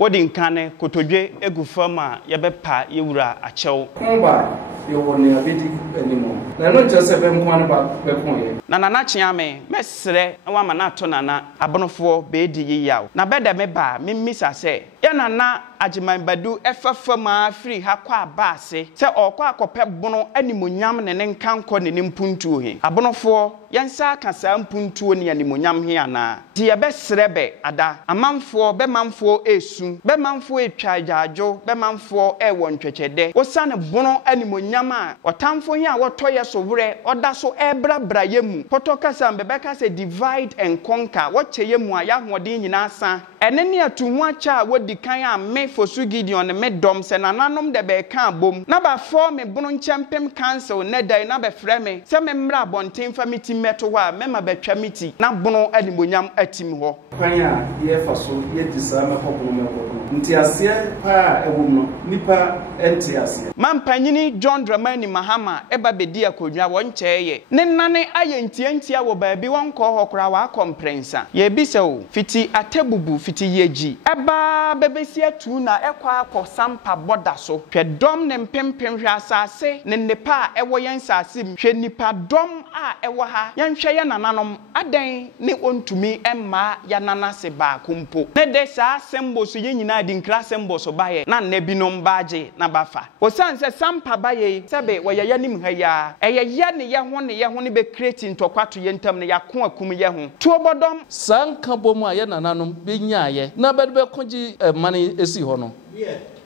wodi nkane kotodwe egu fama yebepa yewura achew mba yewone abedi animo na no nche se bem kwan ba bekonye na nana chiame mesre wa ma na to nana abonofo beedi yiyaw na beda me ba mimisa se ya nana ajiman badu efafama free ha kwa baase se okwa akope bono animonyam ne nkanko ne nimpuntuo he abonofo yansa kasa mpuntuo ne animonyam he ana ti yebesrebe ada amanfo be manfo esu be manfo etwajajo be manfo ewo ntwechede osane bono animonyam a otamfo he a wotoye so wure oda so ebrabra yemu potokasa mbebeka se divide and conquer wocheye mu a yahodin nyina asa ene ne atuhu acha wodi kan a me fosu Gideon me dom se nananom de be kan bom na ba for me bono nchempem cancel ne dai na be frɛ me se me mra bonten fa miti meto wa me ma betwa miti na bono animonyam atim ho kwan a ye faso ye disa me kobono me kobono nti ase pa ewom no nipa enti ase mampanyini John Dramani Mahama eba bedi akodwa won kyeye ne nane aye ntiantia wo baabi won kɔ hokora wa komprensa ye bi se o fiti atebubu fiti yeji eba bebesi atu na ekwa akɔ sampa boda so hwɛ dom ne mpempem hwɛ asase ne nepa ewo yen sase hwɛ nipa dom a ewo ha yen hwɛ ye nananom adan ne ontumi emma ya nanase ba kumpo ne de sa sembo so ye nyina di nkra sembo so baye na nna binom baage na bafa osan se sampa baye sebe wo ye yanim ha ya eye ye ne ye ho ne be create ntokwato ye ntam ne yako akum ye ho to bodom sanka bomu a ye nananom be nyaaye na be konji mane esi ho no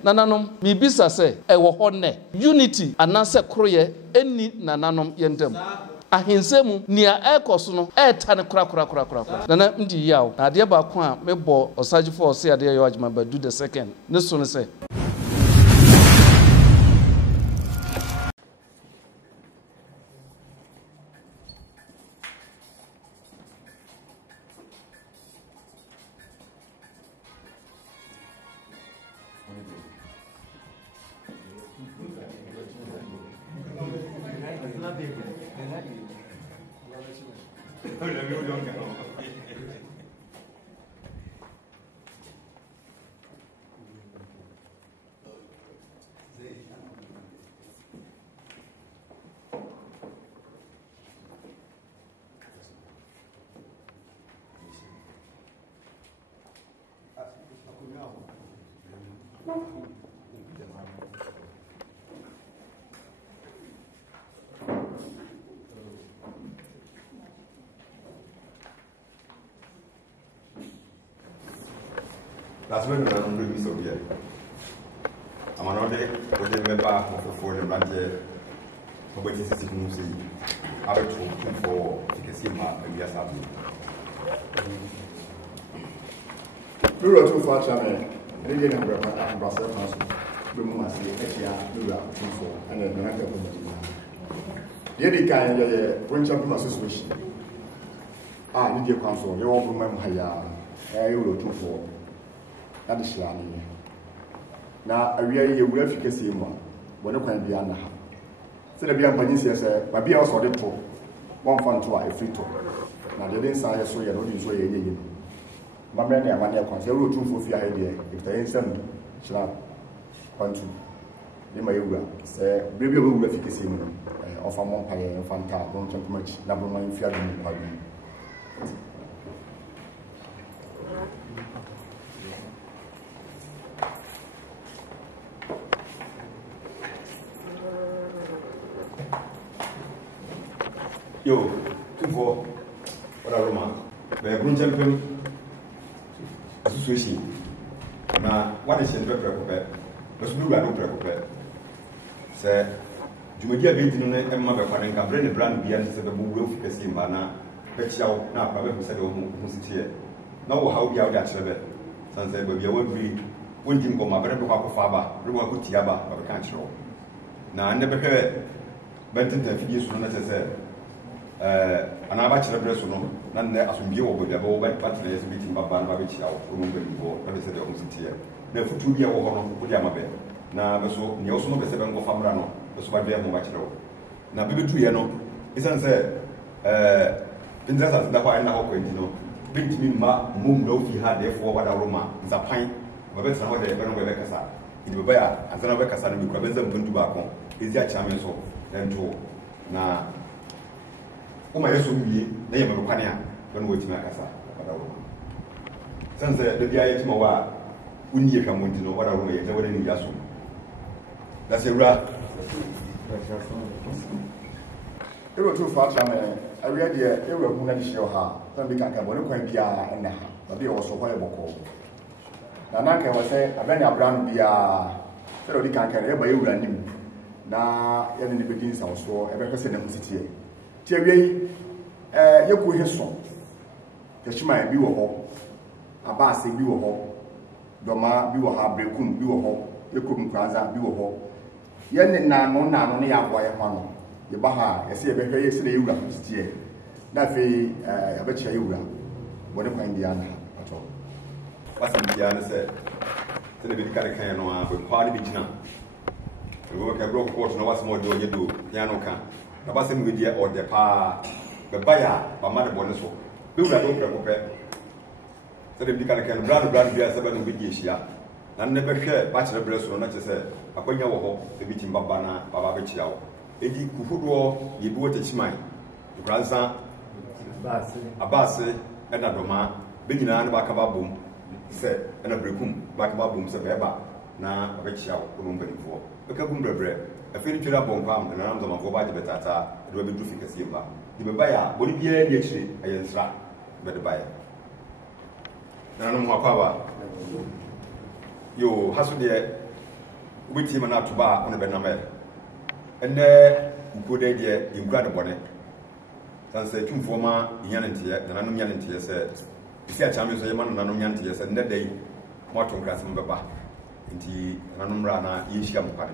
nananom mi bisa se ewo ho ne unity anase kroye eni nananom ye ntam ahensemu nia ekoso no eta ne kura nana ndi yawo na ade ba ko a mebo osagifo ose ade yo agima badu the second ne so ne se That's when I'm doing so here. I'm another with the member for the branch of what is the music. I will talk for Tikasima and Yasabi. We were too far, Chairman. They didn't have a process. We must see we are for and then the next the other kind of the French Association. Need your council, you all remember how you were too for. That is Shani. Now, we are here with efficacy when you can be under her. So the Bian Panisi said, but be also the talk. One fun to a free talk. Now, the inside so you're not in so you. My men are money accounts. They will do for fear idea. If they ain't send, shall want to. They may say, baby will efficacy of a monpire and fanta, don't jump much, number one fear in Yo, two for what a Roma. We are going to association. Now, what is the prepared? Let's do that. Prepared. Say, you may get beaten on a mother for a brand brand beyond the will of the same manner. Bet you out now, I said, who sit here. Now, how we are that level. Sunset will be a word we wouldn't go my brother to have a father, Roma Kutiaba, or a country. Now, I never heard Benton figures from necessary. And I watched the dress no, none there as we go with the bow by partners meeting Baban Babich out from what is the opposite here. Therefore, 2 years or Pujamabe. Now, so you also know the 7 of Famrano, that's why they have much row. Now, Bibi 2 years, isn't there? Princess that's why I now going to know. Bring me moon loaf he had therefore what a Roma is a pint. Babet na hode ebe no bebe kasa idi bebe ya azana bebe kasa no bi kwa benza mpuntu ba kon ezi a chame so ento na uma yeso bi na ye mekwane a beno wati ma kasa bada wo sanse de bia ye tima wa unni hwa mo ndino wada wo ye na wada ni yaso da se wura ewo to fa chame awia de ewo hu na de hye ha tan bi kanka bo ne kwan bia na ha ba bi wo so ho ye boko na nanka wo se abani abraham bia se ro di kanka e ba ewura nim na ye ne be din sa so e be kwese na musitie ti awia yi ye ku he so ye chima bi wo ho abase bi wo ho doma bi wo ha brekum bi wo ho ye kum kwanza bi wo ho ye ne nanu ne ya boa ye ho no ye ba ha ye se ye be hwe ye se ye ewura musitie na fe ya be che ye ewura bo ne kwan dia na ato wasa bia ne se ne bi kare kan no a be kwade bi gina we ka bro court no wasa mo de oje do ya no ka na ba se mu die o de pa be ba ya ba ma de bo ne so be wura do pre ko pe se ne bi kare kan brand bia se ba no bi die hia na ne be hwe ba kire bre so na che se akonya wo ho e bi timba ba na ba ba be chia wo edi kuhudo ye bi wo te chimai branza abase na doma be nyina ne ba ka ba bom se na brekum ba ka ba bom se be ba na ba chia wo no mbanifo be ka bum brebre afiri twira bonko am na nam zama fo ba de betata de ba be du fika sie ba de be ba ya boni bia ni akire ayensra be de ba ya na no mo akwa ba yo haso de ubiti ma na tuba ona be na me ene ukode de ingura de bone sanse tumfo ma nyanentie na nanom nyanentie se isi a chame so yema nanom nyanentie se ne dai mo to nkrasem beba nti nanom ra na yeshia mpare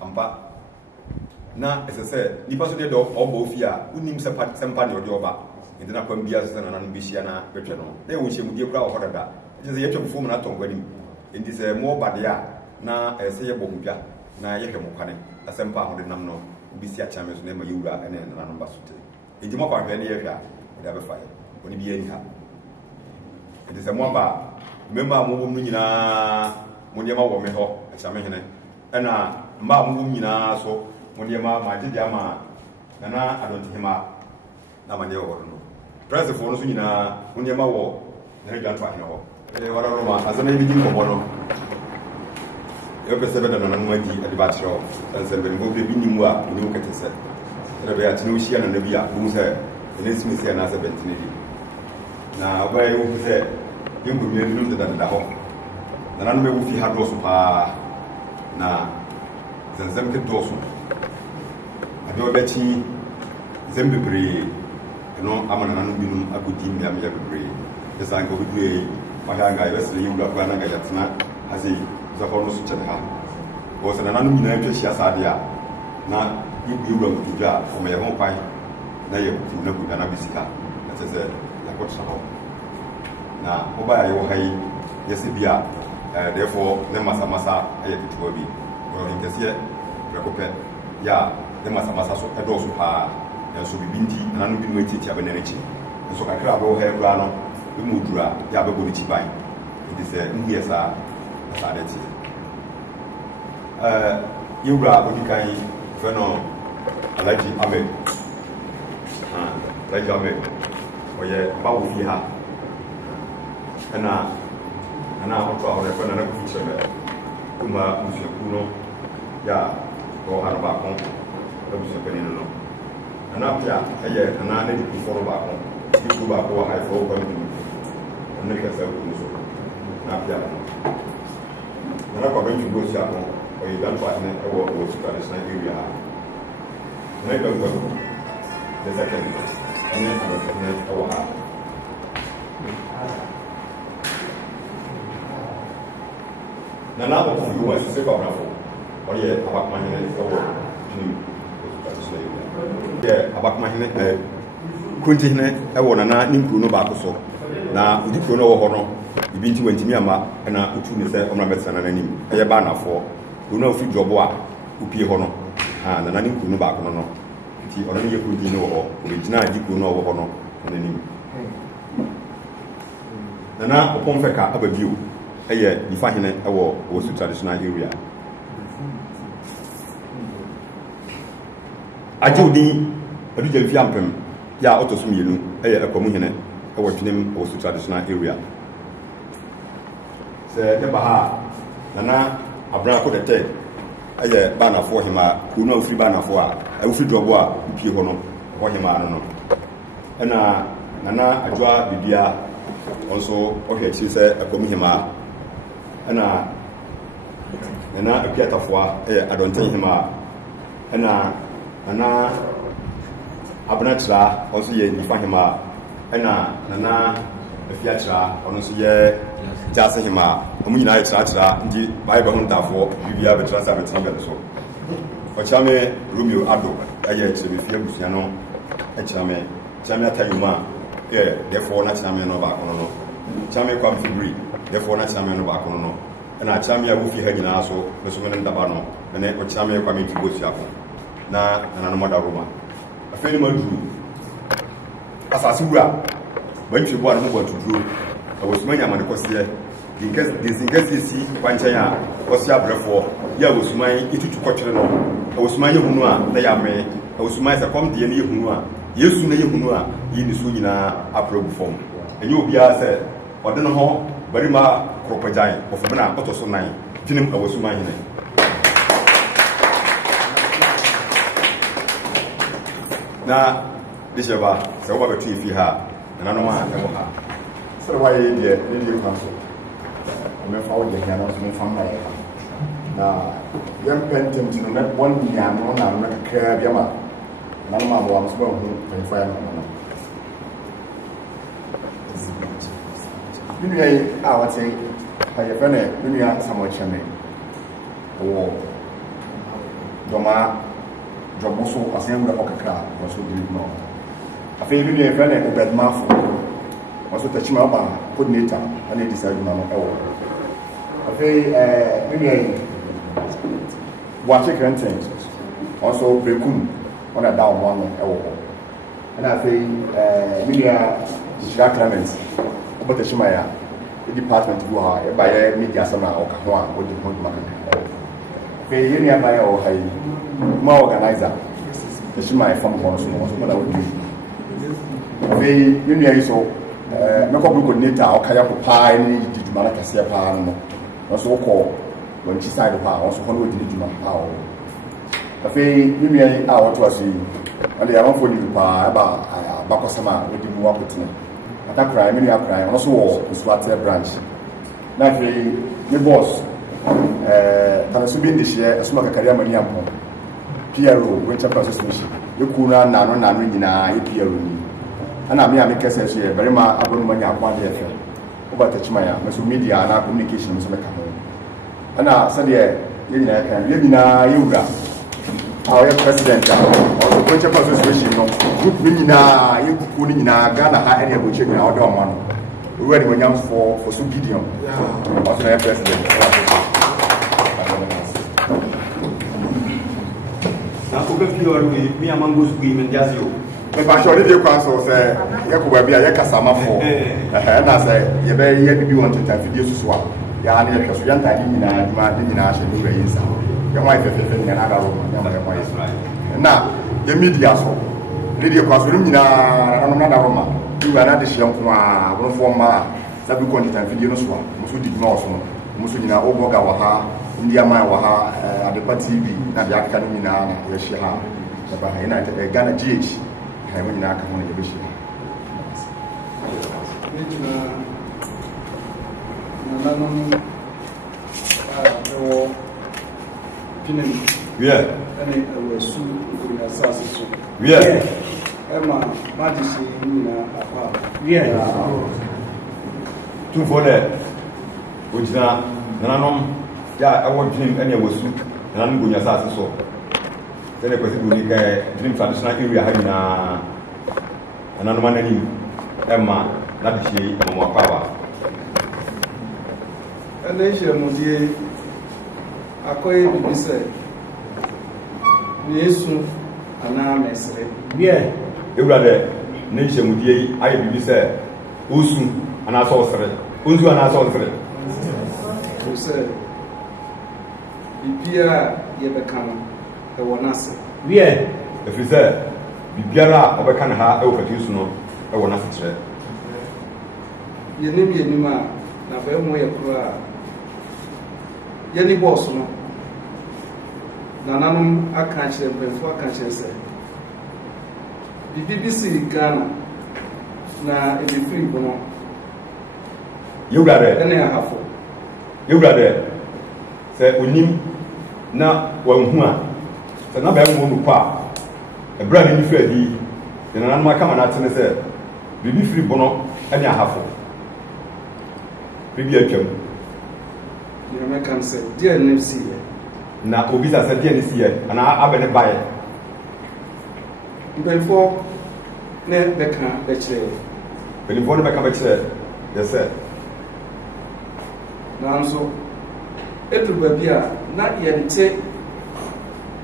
ampa na esese nipa so de do obo ofia unim se sempa ne odi oba nti na kwam bia se na nanom bishia na betwe no na wo hye mudie kura wo dada nti se yetwe fo mu na to ngwani nti se mo badea na ese ye bohudwa na ye hwe mokwane asempa ho de nam no bisi a chame so na ma yewura ene nanom basote nti mo kwa hwe ne ye hwa de abefa ye oni bi ani ha nti se mo ba memba mo bom no nyina mo de ma wo me ho a chame hene ena mba mo bom nyina so mo de ma ma gidi ama na adonti hima na ma de wo no press fo no so nyina mo de ma wo na re gantwa hene ho wara roma azana bi din ko bono yo be sebe na nan madi adibatro sanse be mo be binimu a ni mo kete se na be atini ushia na nabi a bu se ene simi se na se bentini na ba yo se yimbu mi ndu da ho na nan me wo fi ha do so pa na zanzam ke do so ado be chi zembe bre no amana nan binum agudi mi am ya bre esa ko bi ma ga yo se yimbu ga na ga yatsana hasi zakon su ce ha ko sana nanu mina yake shi asadiya na yiwu ran tuja ko me ho pai na ye ku na ku na bisika na tse ya ko tsho na ko ba yo hai yesi bia therefore ne masa aye fituwa bi ko in kesiye rekope ya ne masa so edo so pa ya so bibindi nanu bi no titi abene rechi so kakra bo he bra no bi mu dura ya be go ni chi bai it is a Sadeti. You grab Odikai Feno Alaji Ahmed. Alaji Ahmed. Or ye Bawufiha. And now, what's our referendum feature? Kuma Musikuno, Ya, or Harabacon, Musapenino. And up here, and I need to follow back on. You go back over high for open. And make yourself now, na kwa benchi go sia no o yi dan pa ne e wo traditional area na ga go the second and then the o ha na ko fu wa se ko bravo o ye abak ma ne o wo ni traditional area ye abak ma ne kunti ne e wo na ninkru no ba ko so na udi kro no wo ho no ibi nti wantimi ama na utu ne se omra metsana nanim eye ba na fo una ofi jobo a upie ho no ha na nani kunu ba ko no nti ona ne yekuru di no ho original di kunu no ho no nanim na opon feka ababio ɛyɛ nifa hene ɛwɔ Owosu traditional area Ajeudi Adugya mfi ampem ya otoso mienu ɛyɛ ɛkɔmu hene ɛwɔ Dwenem Owosu traditional area sɛ ɛba ha nana abran ko dete ɛyɛ banafo hema kunu afiri banafo a awufiri drobo a upie hɔ no hɔ hema no ɛna nana adwa bibia also ɔhwɛ akyi sɛ ɛkɔmu hema ɛna nana apiatafo a ɛyɛ adɔnten hema ɛna nana abrantra also yɛ nifa hema ɛna nana afiatra ɔno nso yɛ jase hema ɔmo nyinaa yɛ tratra nti baayɛ bɛ ho ntafoɔ bibia bɛtra sɛ bɛtena bɛde so ɔkyerɛ Romeo Ado ɛyɛ kyerɛmefie abusua no kyerɛ atayoma ɛyɛ dɛfoɔ na kyerɛ no baako no kyerɛ Kwam Fibri dɛfoɔ na kyerɛ no baako no ɛna kyerɛ a wofi ha nyinaa so bɛso mene ndaba no mene ɔkyerɛ Kwame Tibosuafo na nananom ɔda Roma afei ne maduru asase wura bantwe bo a no bɔ tuduro Awosuma nyamane kɔseɛ dinkezesi kwankyɛn a ɔsi abrɛfoɔ yɛ Awosuman itutu kɔtwere no Awosuman yɛ hunu a na yɛame Awosuman sɛ kɔm deɛ ne yɛ hunu a Yesu na yɛ hunu a yi ne so nyinaa aprɛgu fam ɛnyɛ obiara sɛ ɔde no ho barima koropagyan ɔfomena ɔtɔ so nan Dwenem Awosuman hene na dehyɛba sɛ woba bɛto efi ha nananom a ɛwɔ ha sɛ wayɛ deɛ ne deɛ kwa so ɔmɛfa wo deɛ hia no so memfa mma yɛ na yɛmpɛ ntɛmti no mɛbɔ nnuano na no kakraa bi ama nanom aboa so bɛhu mpanyimfoɔ yɛ nano no me nua yi a wɔte yɛfrɛ no me nua Samuel Kyeme wɔ dɔma dɔbo so asen wura hɔ kakra wɔ so di no afei me nua yɛfrɛ no Obedmafo also Tachima Oba coordinator and it is a man okay, maybe watching content also Brekum on a down one and I say media Shira Clements about the Shimaya department who are by media sama or Kahwa or the point market. Okay, you near by or high more organizer the Shimaya from Consul was what I would do. Okay, you near so mekɔbro coordinator a ɔkaya ko paa ne di dwuma no kɛseɛ paa no ɔso wokɔ wɔnkyi side paa ɔso hɔ no wɔdi ne dwuma paa wɔ afei me nua yi a wɔto ase yi ɔde yɛamanfoɔ ne paa ɛba bakɔsɛm a wɔdi mu wakɔtena atakora me nua akora ɔno so wɔ Nsuate branch na afei me boss tanaso bi ndehyeɛ ɛsoma kakari amani ampɔ PRO Winchester Association yɛku no nano nyinaa yɛ PRO ni ana me kese so ye very ma abonu manya akwa de efe oba Tachima ya meso media na communication meso meka ho ana sɛ de ye nyina kan ye nyina ye wura a ye president a o ko chefa association no group ni nyina ye kuku ni nyina Ghana ha area bo che nyina odo ma no we ready monyam for so Gideon o so na president na ko be fior mi amangos gui men jazio me ba sure dey kwa so say yakuba bia ye kasama fo na say ye be ye bibi won tata fidie susu a ya na ye hweso ya ntade nyina aduma de nyina ahye ni wura yinsa ye hwan fefefe nyina na daro ya ma ye hwan na ye media so dey kwa so nyina na daro ma wura na de hye nko a bonfo ma sabi ko tata fidie no so a muso di dwuma so muso nyina oboga wa ha ndia ma wa ha Adepa TV na de aka no nyina na ye hye ha ba ha ina te Ghana GH I mean, I can't get it. Yeah. And it was soon in assassin. Yeah. Emma, Majesty, yeah. Two for that. Which now, yeah, I want dream any was soup, and I'm going to assassin so. Then I was going to dream traditional area having an anomaly. Emma, not the shade and more power. And then she was a coy be said. Yes, and I'm a say. Yeah, you rather nation would ye, I be said, Usu, and I saw three. Usu and I saw three. ɛfiri sɛ biribiara yɛbɛka no ɛwɔ n'ase wiɛ ɛfiri sɛ biribiara a ɔbɛka ne ha ɛwɔ fatu so no ɛwɔ n'ase kyerɛ yɛnim a na bɛmu yɛ koro a yɛni bɔɔso no nananom aka kyerɛ mpanyinfoɔ aka kyerɛ sɛ biribi bi si Ghana na ɛbɛfiri bo no yɛwura dɛ ɛne ahafo yɛwura dɛ sɛ onim na wanhu a sɛ na bɛyɛ mu pa a ɛberɛ a n'ani firi adi yɛ nananom aka ma n'atene sɛ biribi firi bo no ɛne ahafo biribi atwam yɛmɛka no sɛ deɛ ne siyɛ na obi sa sɛ deɛ ne siyɛ anaa abɛ ne baeɛ mpanyinfoɔ ne bɛka bɛkyerɛ mpanimfoɔ no bɛka bɛkyerɛ yɛ sɛ nanso ɛduru baabi a na yɛnte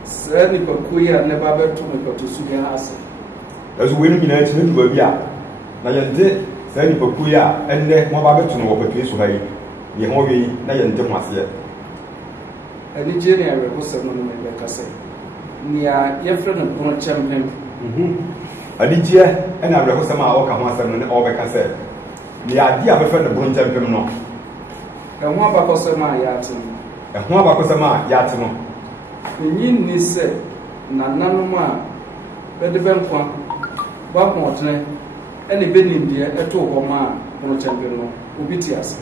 saa nipakuo yi a ne ba bɛto mepɛto so bi ha ase ɛso wei no nyinaa akyi no du baabi a na yɛnte saa nipakuo yi a ɛnnɛ mo aba bɛto no wɔ patue so ha yi deɛ ho wei na yɛnte ho aseɛ anigye ne awerɛhosɛm no no bɛka sɛ nea yɛfrɛ no pono kyɛmpem anigyeɛ ɛne awerɛhosɛm a ɔka ho asɛm no ne ɔbɛka sɛ nea adeɛ a bɛfrɛ no pono nkyɛmpem no ɛho abakɔsɛm a yɛate no ɛho abakɔsɛm a yɛate no ɛnyi nni sɛ nananom a bɛde bɛnkwa bɔahoɔtene ɛne bɛnimdeɛ ɛtoo hɔ ma a pono kyɛmpem no obi te ase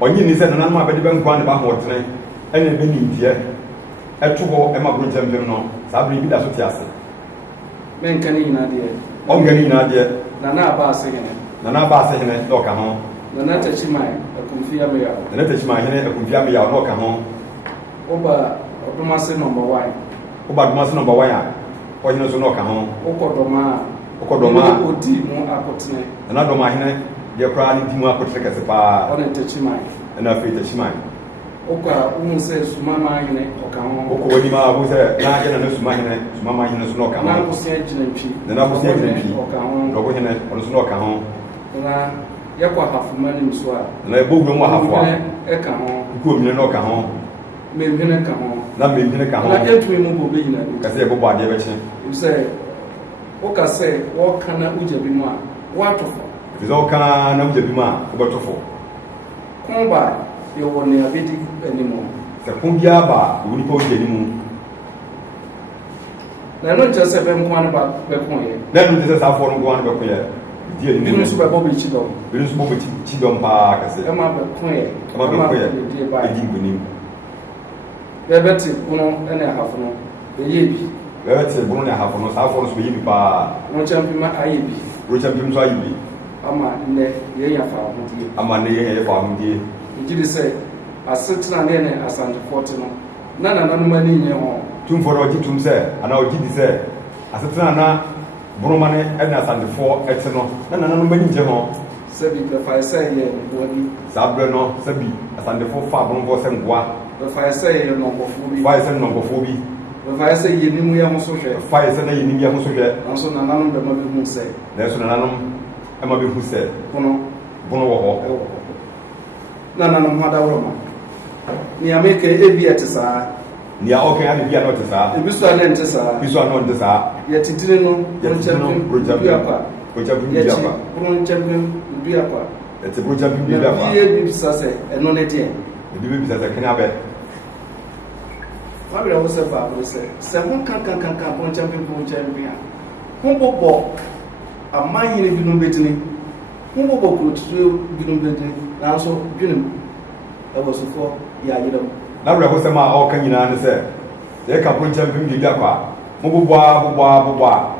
ɔnye ni sɛ nananom a bɛde bɛnkwa ne bahoɔtene ɛne bɛnimdeɛ ɛto hɔ ɛma pono nkyɛmpem no saa bere bi da so te ase menka ne nyinaa deɛ ɔnka ne nyinaa deɛ nana aba ase hene nana aba ase hene na ɔka ho nana takyiman akomfi ameya nana takyiman hene akomfi ameya na ɔka ho woba ɔdom ase number 1 woba dom ase number 1 a ɔhene so na ɔka ho wokɔ dɔm a ɔdi mu akotene nana dɔm ahene deɛ koraa ne di mu akotene kɛse paa ɔne takyiman ɛna afei takyiman wokɔ a wohu sɛ sumama hene ɔka ho wokɔ w'anim a wohu sɛ na yɛ nana sumama hene so na ɔka ho na nkosea gyinantwi nana nkosea gyinantwi ɔka ho dɔko hene ɔno so na ɔka ho na yɛkɔ ahafoma nim so a na ɛbɔ wura mu ahafo a ɛka ho nkuomine na ɔka ho mmɛmhene ka ho na mmɛmhene ka ho na yɛntumi mu bɔ bɛgyina bi kasɛ yɛbɔbɔ adeɛ bɛkye sɛ woka sɛ wɔka na wogya bi mu a woato fo ɛfiri sɛ woka na wogya bi mu a wobɛto fo ko ba yɛwɔ nea bɛdi anim sɛ ko biara ba ɛwɔ nipa wogya anim na ɛno nkyerɛ sɛ bɛnkoa no bɛkoyɛ na ɛno nte sɛ saa foɔ no nkoa no bɛkoyɛ di anim binom nso bɛbɔ bɛkyi dɔm binom nso bɔ bɛkyi dɔm paa kɛsɛ ɛma bɛkoyɛ ɛdi nkonim bɛbɛte pono ne ahafo no bɛyɛ bi bɛbɛte bono ne ahafo no saa foɔ no so bɛyɛ bi paa rokyɛmpem ayɛ bi rokyɛmpem nso ayɛ bi ama nnɛ yɛnya fa ahodie ama ne yɛyɛ fa ahodie megye di sɛ asetena ne ne asantefoɔ te no na nananom ani nyɛ hɔ tumfoɔ no ɔgye tom sɛ anaa ɔgye di sɛ asetena na boroma ne ɛne asantefoɔ ɛte no na nananom ani gye ho sɛbi bɛfae sɛ yɛ mboa bi saa berɛ no sɛbi asantefoɔ fa boromfoɔ sɛ ngoa bɛfae sɛ yɛ nɔnkɔfoɔ bi fae sɛ nnɔnkɔfoɔ bi bɛfae sɛ yɛnim yɛ ho so hwɛ fae sɛ na yɛnim yɛ ho so hwɛ nanso nananom bɛma bɛhu sɛ nanso nananom ɛma bɛhu sɛ pono bono wɔ hɔ ɛwɔ hɔ nananom ho adaworo ma nea meka ebi ɛte saa nea ɔka ade bia na ɔte saa ebi so a ne nte saa bi so a na ɔnte saa yɛtitiri no yɛtitiri bi apa rokyɛmpem bi yɛkyi apa rokyɛmpem bi apa ɛte rokyɛmpem bi apa na bi bisa sɛ ɛno ne deɛ ebi bɛbisa sɛ kene abɛ wabrɛ wo sɛ baabere sɛ ho kankankankan rokyɛmpem a ho bobɔ amanyene binom bɛtini ho bobɔ kurotutuo binom bɛtini nanso dwenem ɛwɔ sofoɔ yɛ ayerɛm na werɛ ho sɛm a ɔka nyinaa ne sɛ sɛ ɛka rokyɛmpem bi akɔ a mobobɔ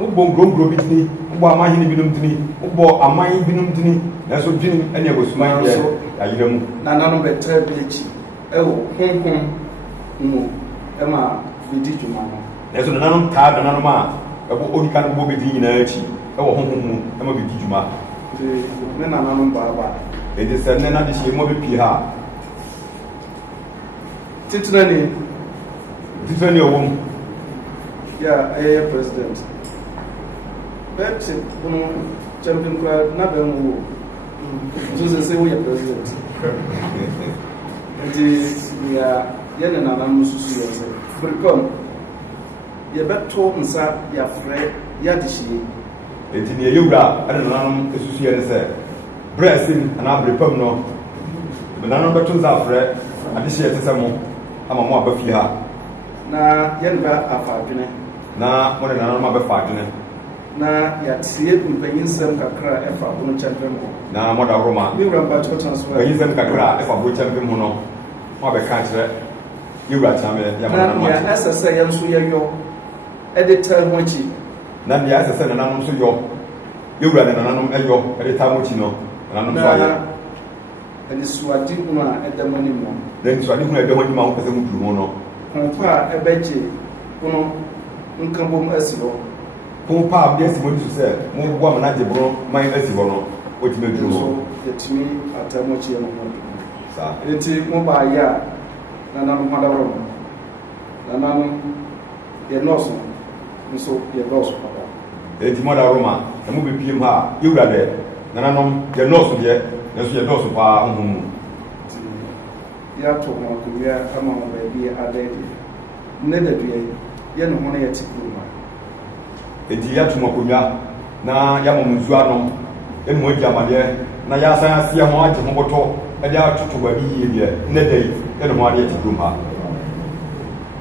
mobɔ nkuromkuro bi tini mobɔ amahene binom tini mobɔ aman binom tini nanso dwenem ɛne ɛwɔ suman deɛ ayerɛ mu nananom bɛtrɛ bi akyi ɛwɔ honhom mu ɛma bɛdi dwuma no nanso nananom taa nananom a ɛbɔ odika no bɔ bɛdi nyinaa akyi ɛwɔ honhom mu ɛma bɛdi dwuma nti ne nananom baaba ɛnti sɛ ne na de hyɛ mu bɛpie ha titena ni titɛ ne ɛwɔ mu yɛ ɛyɛ president bɛte pono kyɛmpem koraa na bɛnwo nso sɛ sɛ woyɛ president nti ya yɛne nananom susu yɛ sɛ berepam yɛbɛto nsa yɛafrɛ yɛadehyie enti ne yɛwura ɛne nananom susu yɛ ne sɛ berɛ asim anaa berepam no nananom bɛto nsa afrɛ adehyie te sɛ mo ama mo aba fie ha na yɛne bɛ afa adwene na mo ne nananom abɛfa adwene na yɛatie mpanyinsɛm kakra ɛfa abono kyɛmpem ho na mo da roma mewura mpakyɛ transfer mpanyinsɛm kakra ɛfa abono kyɛmpem ho no mo abɛka kyerɛ yɛwura kyame yɛma na nananom nea ɛsɛ sɛ yɛn nso yɛyɔ ɛde taa ho akyi na nea ɛsɛ sɛ nananom nso yɔ yɛwura ne nananom ɛyɔ ɛde taa mo akyi no nananom nso ayɛ anisuade hunu a ɛda mu anim no na nisuade hunu a ɛda mu anim a wopɛ sɛ muduru ho no kɔnkɔ a ɛbɛgye hono nkabom asi hɔ pon pa bi asi mo di so sɛ mo bo ama na gye bro man asi hɔ no otime duru ho yɛtumi atamu akyi no ho saa enti mo ba yɛ a nananom hadaworo no nananom yɛ nɔɔso nso yɛ nɔɔso papa enti mo da roma na mo bepiem ha yɛwura dɛ nananom yɛ nɔɔso deɛ nanso yɛ dɔɔso paa honhom mu yɛato ho akonnwa ama ho baabi ada de ne dadua yɛne ho no yɛte kuroma enti yɛato mo akonnwa na yɛama mo nsuo anom ɛne mo adi amadeɛ na yɛasan aseɛ ho agye ho bɔtɔ ɛde atoto baabi yie deɛ nnɛ da yi ɛne ho adeɛ te kurom ha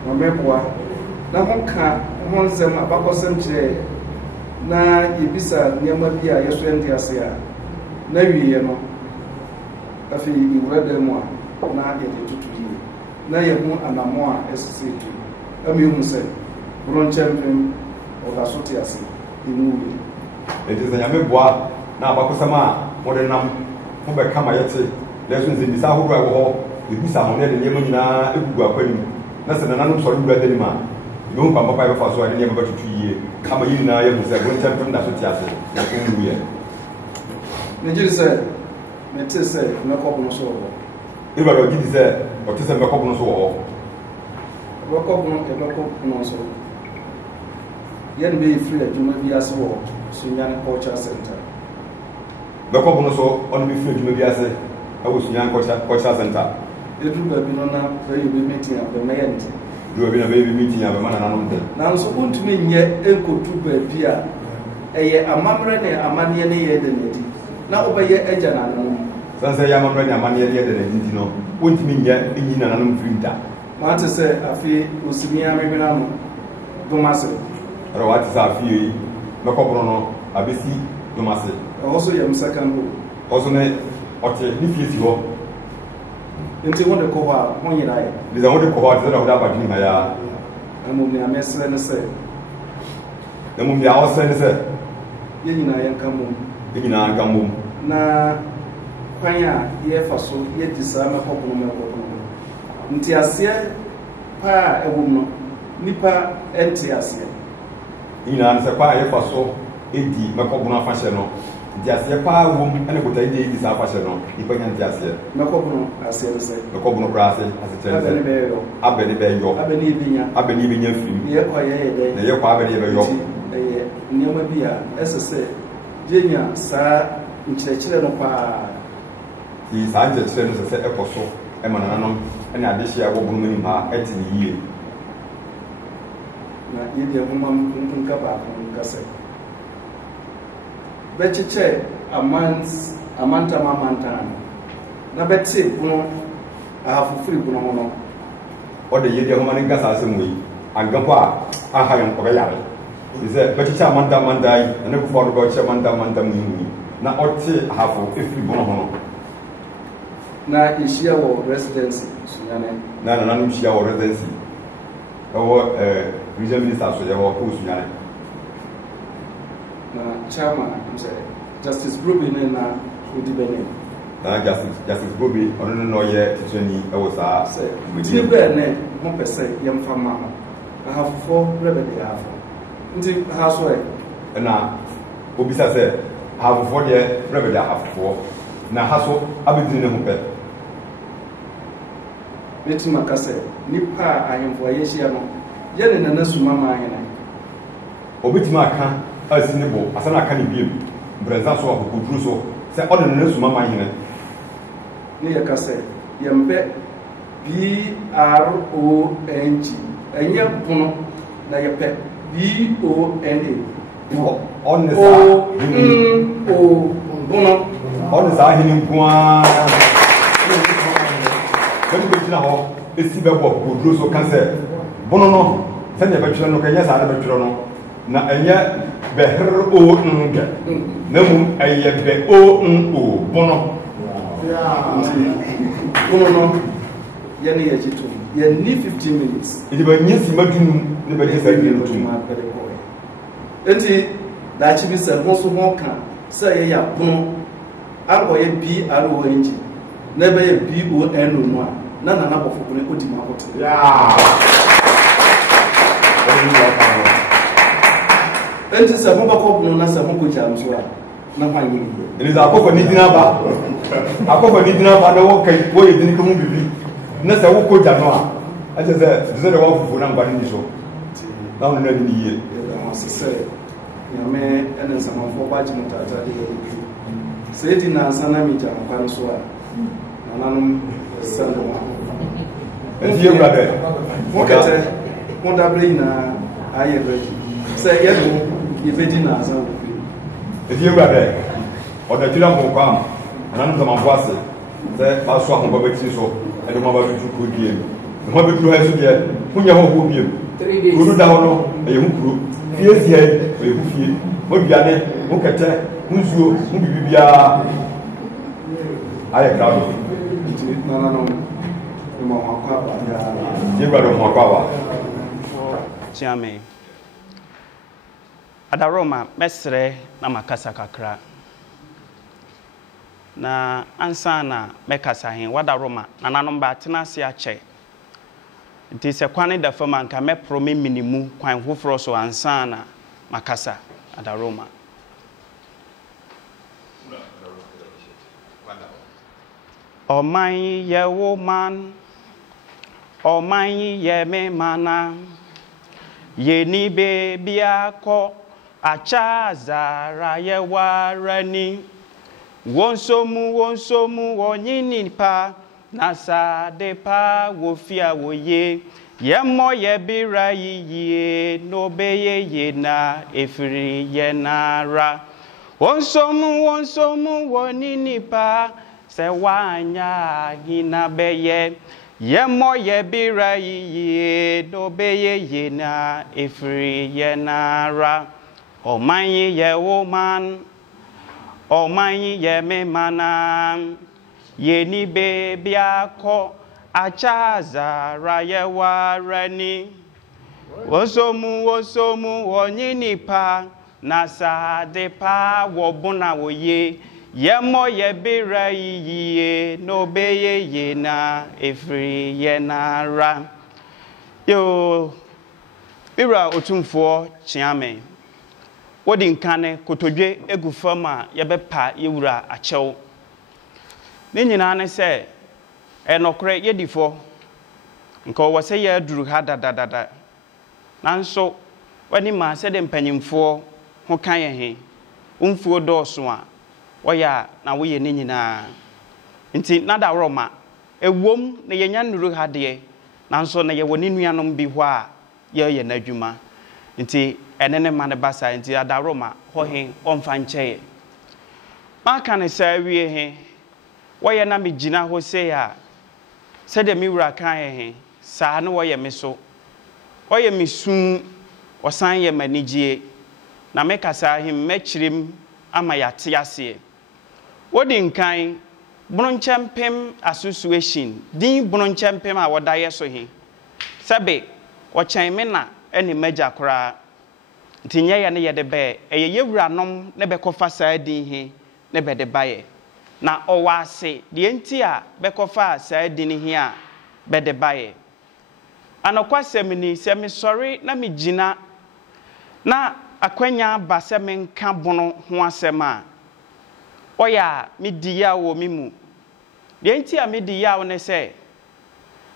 mamɛboa na ho ka ho nsɛm abakɔsɛm kyerɛ na yɛbisa nneɛma bi a yɛso ɛnte ase a na wieɛ no afei yɛwura dan mu a na yɛde toto yie na yɛho anammɔ a ɛsesɛ tu ama yɛhu sɛ borɔ nkyɛmpem ɔda so te ase ɛmu wie enti sɛ nyame boa na abakɔsɛm a mode nam mobɛka ma yɛte nanso nsɛmmisa ahodoɔ a ɛwɔ hɔ yɛbisa mo ne de nneɛma nyinaa ɛgugu akwanim na sɛ nananom sɔre wura danim a yɛbɛhu kwan papa yɛbɛfa so a ne nneɛma bɛtoto yie ama yɛ nyinaa yɛhu sɛ borɔ nkyɛmpem da so te ase yɛko nwuyɛ megyere sɛ mete sɛ mɛkɔbono so wɔ hɔ ɛwurade ɔgye di sɛ ɔte sɛ mbɛkɔbono so wɔ hɔ yɛbɛkɔbono so yɛne bɛyɛ firi adwuma bi ase wɔ Sunyane Culture Center bɛkɔbono so ɔne bɛfiri adwuma bi ase ɛwɔ Sunyane Culture Center ɛduru baabi no na bɛyɛ bi meeting a bɛmɛyɛ nte duru baabi na bɛyɛ bi meeting a bɛma nananom nte nanso wontumi nyɛ ɛnkɔdu baabi a ɛyɛ amammerɛ ne amanneɛ ne yɛ da n'adi na wobɛyɛ agya nananom san sɛ yɛ amammerɛ ne amanneɛ ne yɛ da n'adi nti no wontumi nyɛ ɛnyi nananom firi nta maate sɛ afei osimi amehwena no dom ase ɛrɛ wate sɛ afei yi bɛkɔbono no abɛsi dom ase ɛhɔ so yɛm second hɔ ɔso ne ɔte ne fie si hɔ nti wode kɔ hɔ a ho nyeraeɛ de sɛ wode kɔ hɔ a te sɛ na wode abadwene ha yɛa na mmom nea mɛsrɛ ne sɛ na mmom deɛ ɔsɛ ne sɛ yɛn nyinaa yɛnka mmom yɛ nyinaa nka mmom na kwan a yɛfa so yɛdi saa mɛkɔbono nti aseɛ paa ɛwɔ mu no nipa ɛnte aseɛ yɛ nyinaa ne sɛ kwan a yɛfa so ɛdi mɛkɔbono afahyɛ no nti aseɛ paa wom ɛne botae de ɛdi saa afahyɛ no nipa nya nte aseɛ mɛkɔbono aseɛ ne sɛ mɛkɔbono koraa ase asekyerɛ ne sɛ abɛne bɛyɔ abɛne yɛbɛnya abɛne yɛbɛnya firim yɛkɔ yɛyɛ dɛn na yɛkɔ abɛne yɛbɛyɔ ɛyɛ nneɛma bi a ɛsɛ sɛ yɛnya saa nkyerɛkyerɛ no paa ti saa nkyerɛkyerɛ no sɛ sɛ ɛkɔ so ɛma nananom ɛne adehyeɛ a wɔbonom anim ha ɛte ne yie na yɛde ahoma nka baako nka sɛ bɛkyekyɛ amantam na bɛte bono ahafofiri bono ho no ɔde yɛde ahoma no nka saa asɛm wɔ yi anka po a aha yɛn kɔbɛyare ɛfiri sɛ bɛkyekyɛ amantam yi na ne kufoɔ no bɛkyɛ amantam yi na ɔte ahafo ɛfiri bono ho no na yɛhyia wɔ residency Sunyane na nananom hyia wɔ residency ɛwɔ regional minister so yɛwɔ ɛwɔ Sunyane na chairman sɛ Justice Broby ne na odi bɛne na Justice Broby ɔno ne na ɔyɛ titani ɛwɔ saa sɛ tiri bɛɛ ne mo pɛ sɛ yɛmfa ma ho ahafofoɔ berɛ bɛde ahafo nti ha so ɛna obisa sɛ ahafofoɔ deɛ berɛ bɛde ahafofoɔ na ha so abɛdiri ne ho pɛ mɛtumi aka sɛ nipa a ahemfo a yɛhyia no yɛne nana suma ma ahene obɛtumi aka asi ne bɔ asa na aka ne biem mprɛnsa so akokoduru so sɛ ɔde nana suma ma ahene ne yɛka sɛ yɛmpɛ BRONG enye bono na yepe BONA on the bono on the side him kwa when you na ho esi be bo ko so kan say bono no se ne be twere no kanya sa na be twere no na enye be HRONG na mu eye be ONO bono bono no ye ne ye jitu ye ni 15 minutes it be nyesi madunu ne be je sa ni tu enti da chi bi se ho so ho kan se ye ya bono anko ye BRONG na be ye BONO no a na na bofo ko ne odi ma kote enti se ho ba ko bono na se ho ko jam so a na hwan yi ni za akofa ni dina ba na wo kai wo ye dini ko mu bibi na se wo ko jano a aje se de wo fufu na ngba ni so na wo na ni ye se nyame ene samafo ba ji mutata de se di na sana mi jam kwa so a nananum sando ma enti ye brother mo kete mo dable na aye ready se ye no ye be di na sana enti ye brother o da tira mo kwa nananum samafo ase se ba so ahon ba beti so e do ma ba bitu ko die mo be bitu ha so die hunya ho ho biem 3 days kuru da ho no e hu kuru fie sie e hu fie mo biane mo kete nzuo mo bibia aye ka do nananum mo akwa ba ye brother mo akwa ba Chiame Adaroma mesre na makasa kakra na ansana mekasa hin wadaroma nananom ba tena se ache nti se kwane da fama nka mepro me minimu kwan hofro so ansana makasa Adaroma Oman ye woman Oman ye me mana ye ni baby ako achazara ye warani wonsomu wonyini pa nasa de pa wofia woye yemo ye bira yiye no beye ye na efiri ye nara wonsomu wonyini pa se wanya hina beye yemo ye bira yiye no beye ye na efiri ye nara omanyi ye woman Omanyi ye me mana ye ni baby ako achaza raye warani wosomu wonyini pa nasa de pa wobuna woye yemo ye bira yiye no beye ye na efri ye nara yo bira otumfo chiame wodi nkane kotodwe egu fama yebepa yewura achew ne nyina ne se enokre yedifo nka wo se ye aduru ha dadadada nanso wani ma se de mpanyimfo ho kan ye he umfuo dooso a woya na wo ye ne nyina nti nada roma ewom ne yenya nuru ha de nanso na ye woni nuanom bi ho a ye n'adwuma nti enene mane basa nti Adaroma ho he omfa nche maka ne sa wie he woye na me gina ho se ya se de mi wura kan he sa ne woye me so woye me sun osan ye manigie na me kasa him mechirim ama yate ase wodi nkan bronchempem association din bronchempem a wodaye so he sebe wo chen me na eni maja kora ntinye ya ne ye de be yewuranom ne be kofa saa din he ne be de baye na owase de enti a be kofa saa din he a be de baye anokwasem ni se me sori na me gina na akwanya ba se me nka bono ho asem a oya me diya wo mimu de enti a me diya wo ne se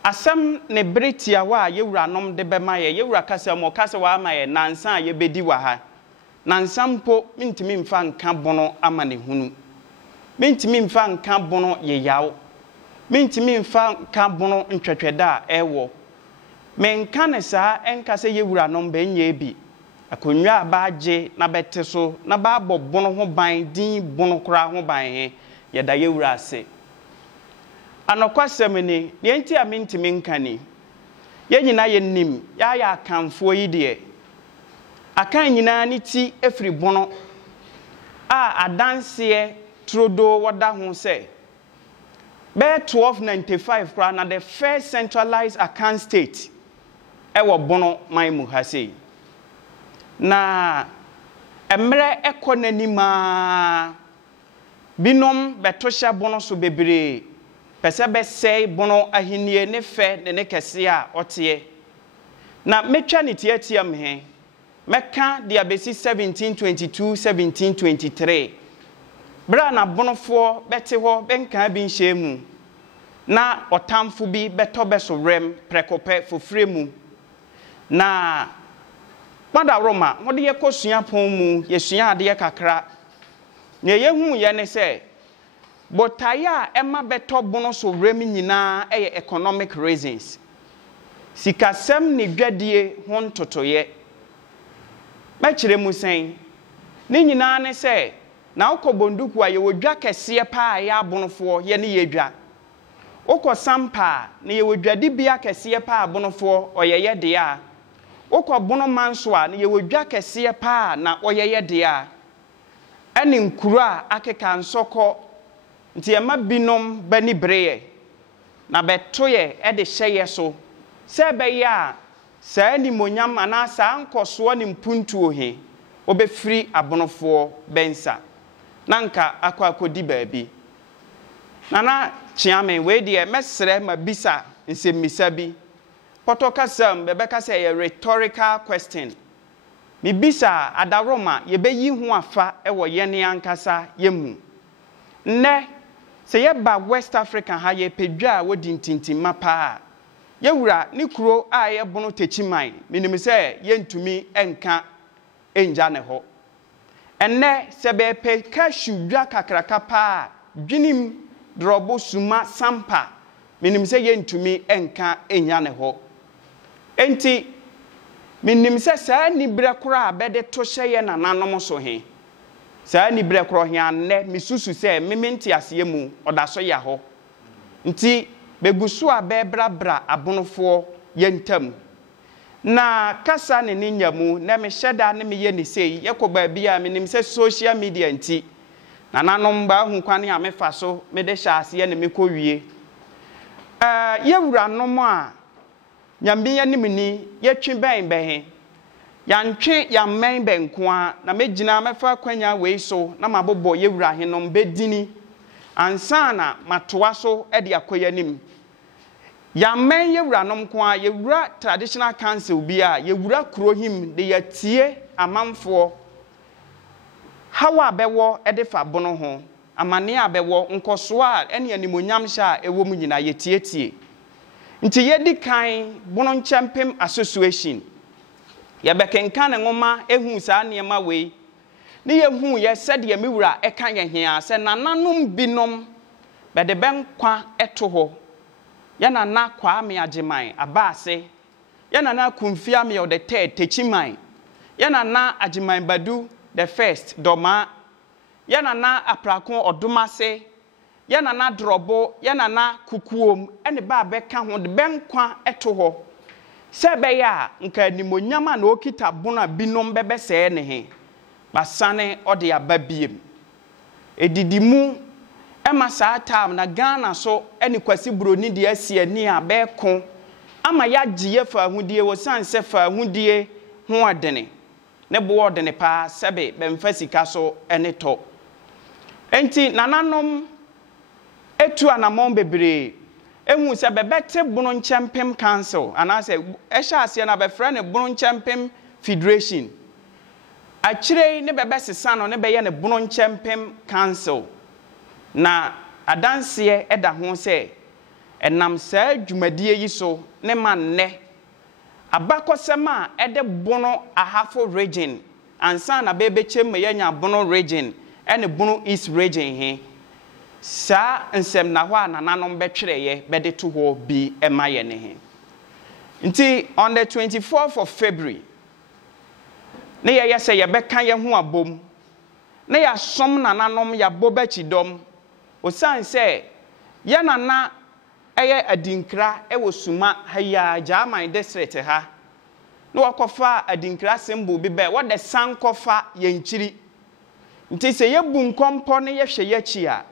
asam ne bretia wa yewuranom de be maye yewura kasa mo kasa wa maye nansa ye bedi wa ha nansampo mintimi mfa nka bono ama ne hunu mintimi mfa nka bono ye yawo mentimi mfa ka bono ntwetweda ewo menka ne saa enka se yewura no benye bi akonwa abaaje na bete so na ba bono ho ban din bono kra ho ban he yeda yewura ase anokwasem ni ye nti a mentimi nka ni ye nyina ye nim ya akanfo yi de akan nyina ni ti efri bono a adanse trodo wada ho se be 1295 kra na the first centralized account state ewo bono maimu hase na emre ekonanima binom betosha bono so bebre pese be sei bono ahinie ne fe ne kese a otie na metwa ne tiatia me meka dia besi 1722 1723 bra na bonofo bete ho benka bi nhemu na otamfo bi beto beso rem prekope fofre mu na mada roma mode ye kosua pon mu yesua ade kakra ne yehu ye ne se botaya ema beto bonoso rem nyina eye economic reasons sikasem ni dwadie ho ntotoye machire mu sen ni nyina ne se na ukobonduku aye wodwa kese pa ya abonofo ye ne yedwa ukosampa ne ye wodwade bia kese pa abonofo oyeye de a ukobono manso a ne ye wodwa kese pa na oyeye de a ene nkuru a akeka nsoko nti ema binom bani breye na betoye e de hyeye so se be ya saa ni monyam ana saa nkoso ni mpuntu ohe obefiri abonofo bensa nanka akodi baabi nana chiame we de mesre mabisa nsemisa bi potoka sam bebeka say a rhetorical question mi bisa adaroma yebeyi hu afa ewo yene ankasa yemu nne se yeba West Africa ha ye pedwa wodi ntintima pa yewura ni kuro a ye bono techiman minim se yentumi enka enja ne ho enne se be pe ka hwudwa kakraka pa dwinim drobo suma sampa minim se yentumi enka enya ne ho enti minim se saa ni brekora abede to hyeye nananom so he saa ni brekora he anne misusu se mementi aseye mu odaso ya ho nti begusu abebrabra abonofo yentam na kasa ne ninyamu na me hyeda ne me ye ne sei yekoba bia menim se social media nti nananom ba hu kwane a mefa so me de hyase ye ne me kowie yewura nom a nyambe ye ne mini yetwe ben he yantwe yammen benko a na megina mefa kwanya wei so na mabobo yewura henom bedini ansana matoa so e de akoya nim yammen yewura nom ko a yewura traditional council bi a yewura kurohim de yatie amamfo hawa bewo e de fa bono ho amane abewo nkoso a ene animonyam sha ewo mu nyina yetietie nti yedi kan bono nchampem association yebekenka ne ngoma ehu saa niema wei ne yehu ye sede ye mewura eka ye hia se nananom binom bede benkwa eto ho yana na kwa me agiman abase yana na kumfia me the third techiman yana na agiman badu the first doma yana na aprakon odomase yana na drobo yana na kukuom ene ba beka ho de benkwa eto ho sebe ya nka nimonyama na okita bona binom bebe se ne he basane ode ababiem edidimu ema saa time na Ghana so eni kwasi broni de asie ni abeko ama ya giye fa ahudie wo sanse fa ahudie ho adene ne bo odene pa sebe bemfa sika so ene to enti nananom etu anamon bebre ehu se bebete bono nchampem council anase ehya asie na be frɛ ne bono nchampem federation akire ne bebesesa no ne be ye ne bono nchampem council na adanse eda ho se enam saa dwumadie yi so ne manne abakosema ede bono ahafo region ansa na bebechem yenya bono region ene bono east region he sa nsem na ho anananom betwereye bede to ho bi emaye ne he nti on the 24th of February ne ye say ye beka ye ho abom ne ya som nananom ya bobachi dom osan say ye nana eye adinkra ewo suma haya Jaman district ha no wakofa adinkra symbol bi be what the san kofa ye nchiri nti se ye bu nkompo ne ye hwe ye chi a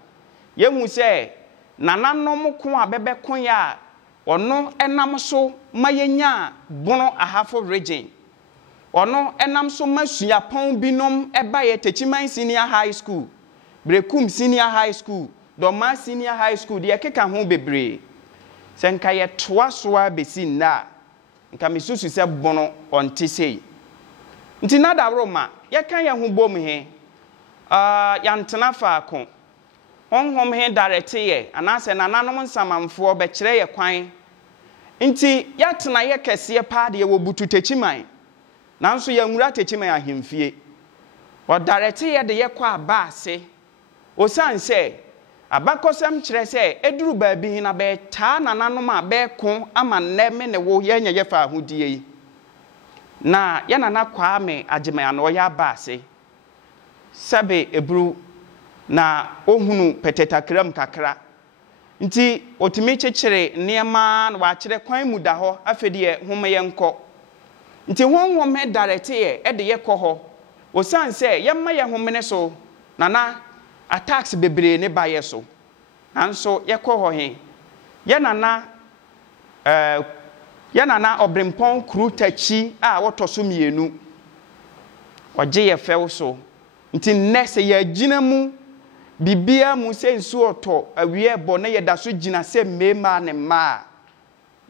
ye hu se nananom ko abebe ko ya ono enam so mayenya bono ahafo region ono enam so masua pon binom eba ye Techiman Senior High School Brekum Senior High School Doma Senior High School de keka ho bebre senka ye toa soa besi na nka mesusu se bono onte sei nti nada roma ye kan ye ho bom he yantena faako honhom he direct ye anase nananom nsamamfo be kire ye kwan nti yatena ye kese pa de wo butu Techiman nanso ye nwura Techiman ahemfie o direct ye de ye kwa baase osan se abakosem kire se eduru baabi hina be taa nananom a be ko ama neme ne wo ye nya ye fa ahodie na ye nana kwa me agema na o ya baase sabe ebru na ohunu petetakram kakra nti otimi chechire niema na wa kire kwan mu da ho afedie home ye nko nti honhom he direct ye e de ye kɔ ho osan se ye ma ye home ne so nana attacks bebre ne ba ye so anso ye kɔ ho he ye nana obrempon kru tachi a woto so mienu oje ye few so nti next ye gina mu bibia mu se nsu oto awie bo na ye da so gina se mema ne ma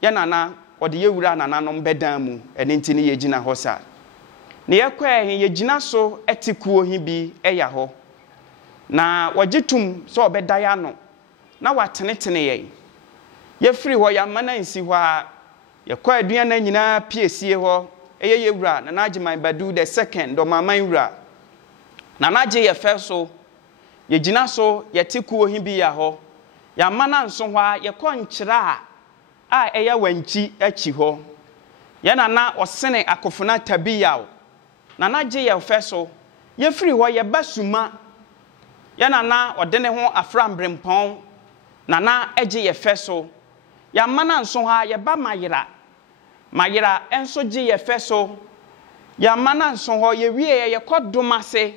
ye nana ode ye wura nananom bedan mu ene nti ne ye gina ho sa ne ye kwa he ye gina so etikuo hi bi eya ho na wajitum so obeda ya no na watenetene ye free ho ya mana nsi ho a ye kwa aduan na nyina piesie ho eye ye wura na Agyeman Badu the second do maman wura na naje ye fe so ye gina so ye tekuo hi bi ya ho ya mana nso ho a ye konkyira a eya wanchi achi ho ye nana osene akofuna tabiyaw na naje ye fe so ye free ho ye basuma ye nana odene ho aframbrempon nana eje ye fe so ya mana nso ha ye ba mayira enso je ye fe so ya mana nso ho ye wie ye kodomase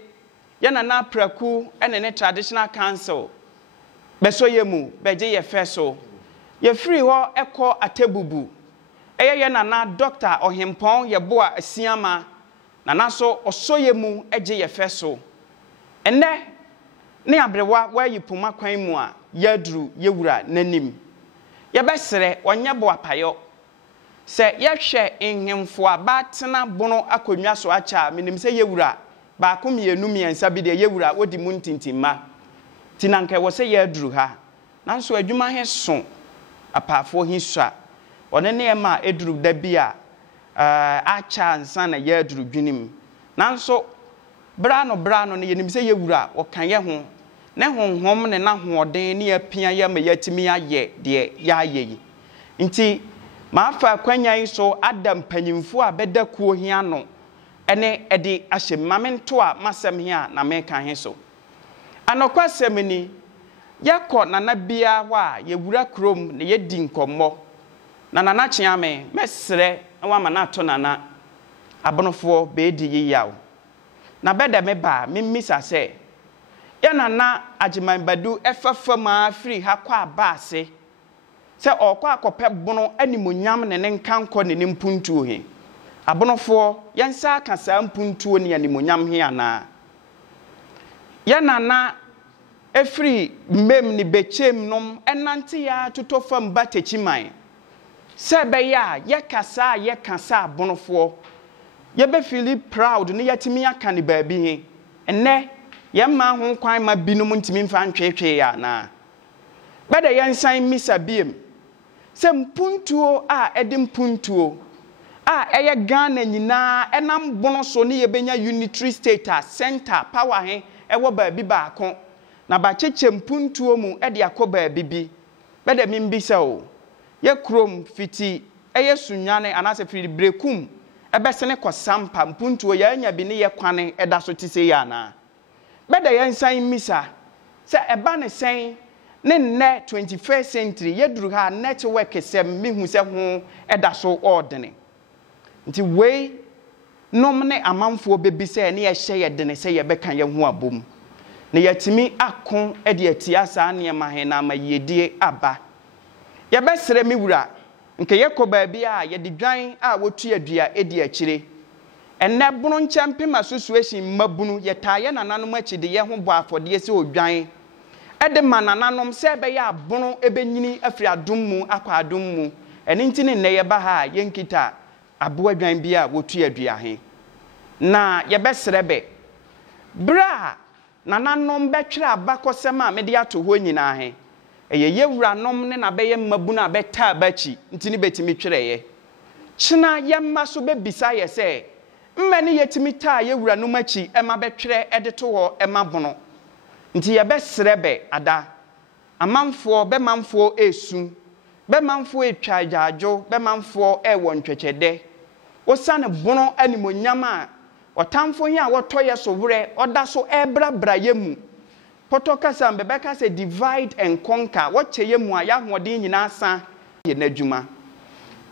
ye nana praku ene ne traditional council beso ye mu beje ye fe so ye free ho eko atebubu ye nana doctor ohempon ye boa asiama nana so osoye mu eje ye fe so ene ne abrewa wa yipuma kwan mu a yadru yewura nanim ye besere onye bo apayo se ye hwe enhemfo abatena bono akonwa so acha minim se yewura ba ko mienu miensa bi de yewura odi mu ntintimma tinanka wo se yadru ha nanso adwuma he so apafo hisua one ne ma eduru da bia acha nsa na yadru dwinim nanso brano ne yenim se yewura o kan ye ho ne honhom ne na hoden ne apia ye ma yatimi aye de ya aye nti ma afa kwanyan so adam panyimfo a beda kuo hia no ene edi ahye mamento a masem hia na me kan he so anokwa semini yakọ nana bia ho a yewura krom ne yedi nkommo na nana chiame mesre wa ma na to nana abonofo be di yiyaw na beda me ba mimisa se ya nana Agyeman Badu efafama free ha kwa abase se okwa akope bono animonyam ne nkanko ne mpuntuo he abonofo yansa kasa mpuntuo ne animonyam he ana ya nana efri mem ni bechem nom enante ya tutofam ba Techiman se be ya ye kasa abonofo ye be feel proud ne yatimi aka ne baabi he enne ye ma ho kwan ma binum ntimi mfa ntwetwe ya na beda yansan misa biem se mpuntuo a edim puntuo a eye Ghana nyina enam bono so ne ye benya unitary state center power he ewo baabi ba ko na ba cheche mpuntuo mu e de akoba bibi be de mimbisa o ye krom fiti eye sunwane anase firi brekum ebesene kosampa mpuntuo ya anya bi ne ye kwane eda so tise ya na be de ye nsan misa se eba ne sen ne nne 21st century ye duru ha network sem mihu se ho eda so ordene nti wei nom ne amanfo bebisa ne ye hye ye de ne se ye beka ye ho abom ne yatimi akon e de atia saa ne ma he na ma yedie aba ye besere mi wura nke ye ko ba bia ye de dwan a wotu adua e de akire enne bunu nchempe association mabunu ye taye nananom akide ye ho bo afode se odwan ede manananom se be ya bunu ebenyini afri adom mu akwa adom mu ene ntini ne ye ba ha ye nkita abo adwan bia wotu adua he na ye besere be bra nananom betwere abakosema me de ato ho nyina he eye wuranom ne na beye mabunu abeta abachi ntini betimi twereye china yemma so bebisa ye se mmani yetimi taa ye wuranom achi ema betwere edeto ho ema bono nti ye besrebe ada amanfo be manfo esu be manfo etwajajo be manfo ewo ntwechede osane bono animonyama otamfo yi a wotoye so wure oda so ebrabra yemu Potoka Bebeka say divide and conquer. What cheyemu a ya hodin nyina asa ye nadwuma.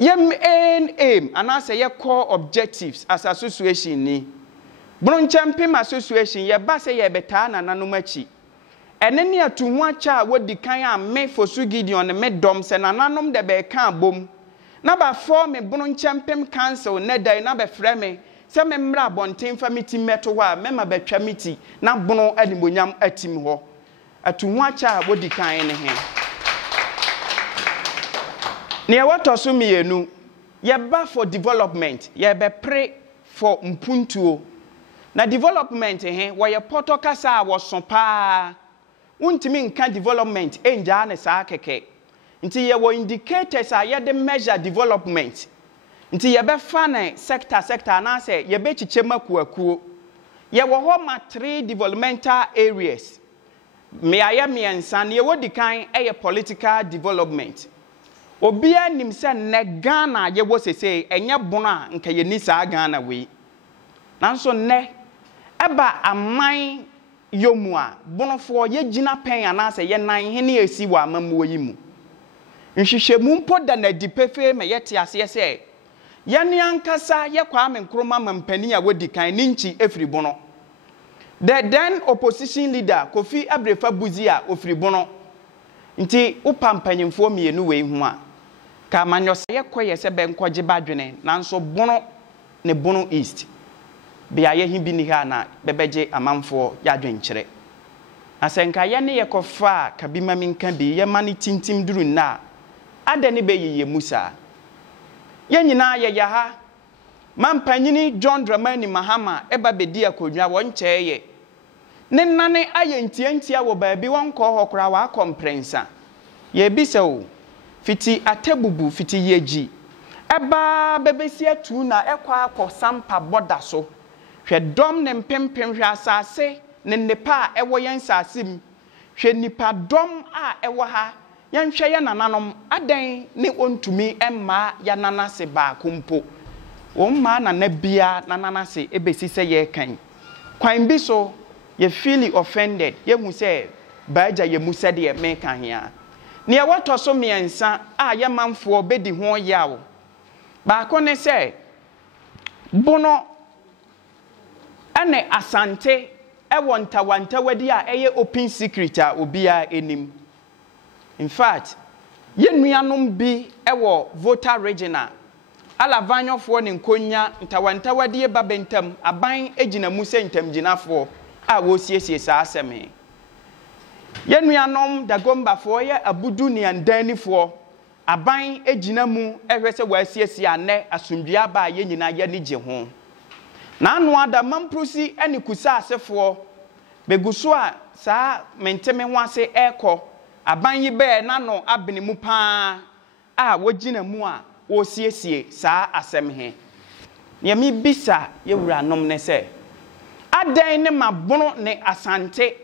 Yem aim and I say your core objectives as association ni. Bronchampim association ye ba say ye beta na nanomachi. Eneni atu ho acha wodi kan a me fosu Gideon me dom se nananom de be kan bom. Na ba form Bronchampim council ne dai na be frɛ me. Se me mra bonten fa miti meto wa mema betwa miti na bono animonyam atim ho atu ho acha wodi kan ne he ne wato mienu ye ba for development ye be pray for mpuntuo na development he wo ye Potoka sa wo so pa untimi nka development enja ne sa keke nti ye wo indicators a ye de measure development nti ye be fa na sector na say ye be chiche makuakuo ye wo ho ma 3 developmental areas me aye me ensan ye wodi kan e political development obi anim se ne Ghana ye wo sese enye bono a nka ye ni sa Ghana we nanso ne eba aman yomu a bonofo ye gina pen ana say ye nan he ne esi wa amamuo yi mu nhwehwemu mpo da na dipefe me yete ase se yani ankasa ye Kwame Nkrumah mampani a wodi kan ninchi efri bono the then opposition leader Kofi Abrefa Buzia ofri bono nti upampanyimfo mienu we hu a ka manyo ye koye se be nkoje badwene nanso bono ne bono east bia ye hibi ni ha na bebeje amanfo ya dwenkyere asenka ye ne ye kofa ka bi maminka bi ye mani tintim duru na ade ne be ye musa ye nyina ye ya ha mampanyini John Dramani Mahama eba bedi akodwa won kyeye ne nane aye ntiantia wo baabi won ko hokora wa komprensa ye bisa o fiti atebubu fiti yeji eba bebesi atu na ekwa akosampa boda so hwe dom ne mpempem hwe asase ne nepa ewo yen sasim hwe nipa dom a ewo ha yanhwe ye nananom adan ne ontumi emma ya nanase ba kumpo womma na nabia nananase ebesi se ye kan kwan bi so ye feel offended ye hu se baaja ye musa de me kan hia ne ye wato so miensa a ye manfo bedi ho yawo ba ko ne se bono ane asante ewo ntawanta wadi a eye open secret a obia enim. In fact, ye nuanom bi ewo voter regional alavanyofo ne nkonya ntawanta wadi ba bentam aban egina musa ntam ginafo a wo siesie sa aseme ye nuanom dagombafo ye abudu ne andanifo aban egina mu ehwese wa siesie ane asundua ba ye nyina ye ne je ho na anu ada mamprusi ene kusa asefo beguso a saa menteme ho ase eko aban yi be na no abene mu pa a wogina mu a wo siesie saa asem he ne mi bisa ye wura nom ne se adan ne mabono ne asante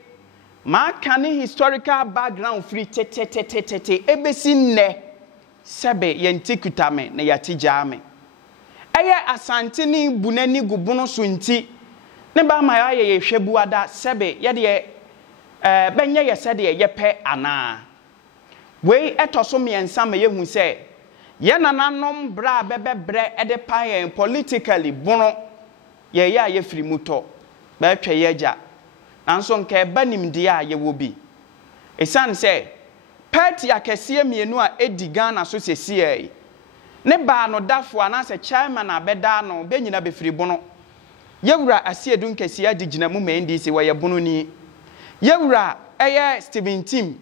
ma ka ne historical background free tete ebesi nne sebe yenti kutame na yati jame eye asante ni bunani gubuno so nti ne ba ma ya ye hwebuada sebe ye de benye ye sede ye pe ana we etoso miensa ma ye hu se ye nananom bra bebebre ede pa ye politically bono ye ya ye firi muto ba twa ye ja nanso nke banim dia ye wo bi esan se party akese mienu a edi Ghana so sesie ne ba no dafo ana se chairman abeda no be nyina be firi bono yewura asiedu nkesi adi gina mu NDC wo ye bono ni yewura eye Stephen Tim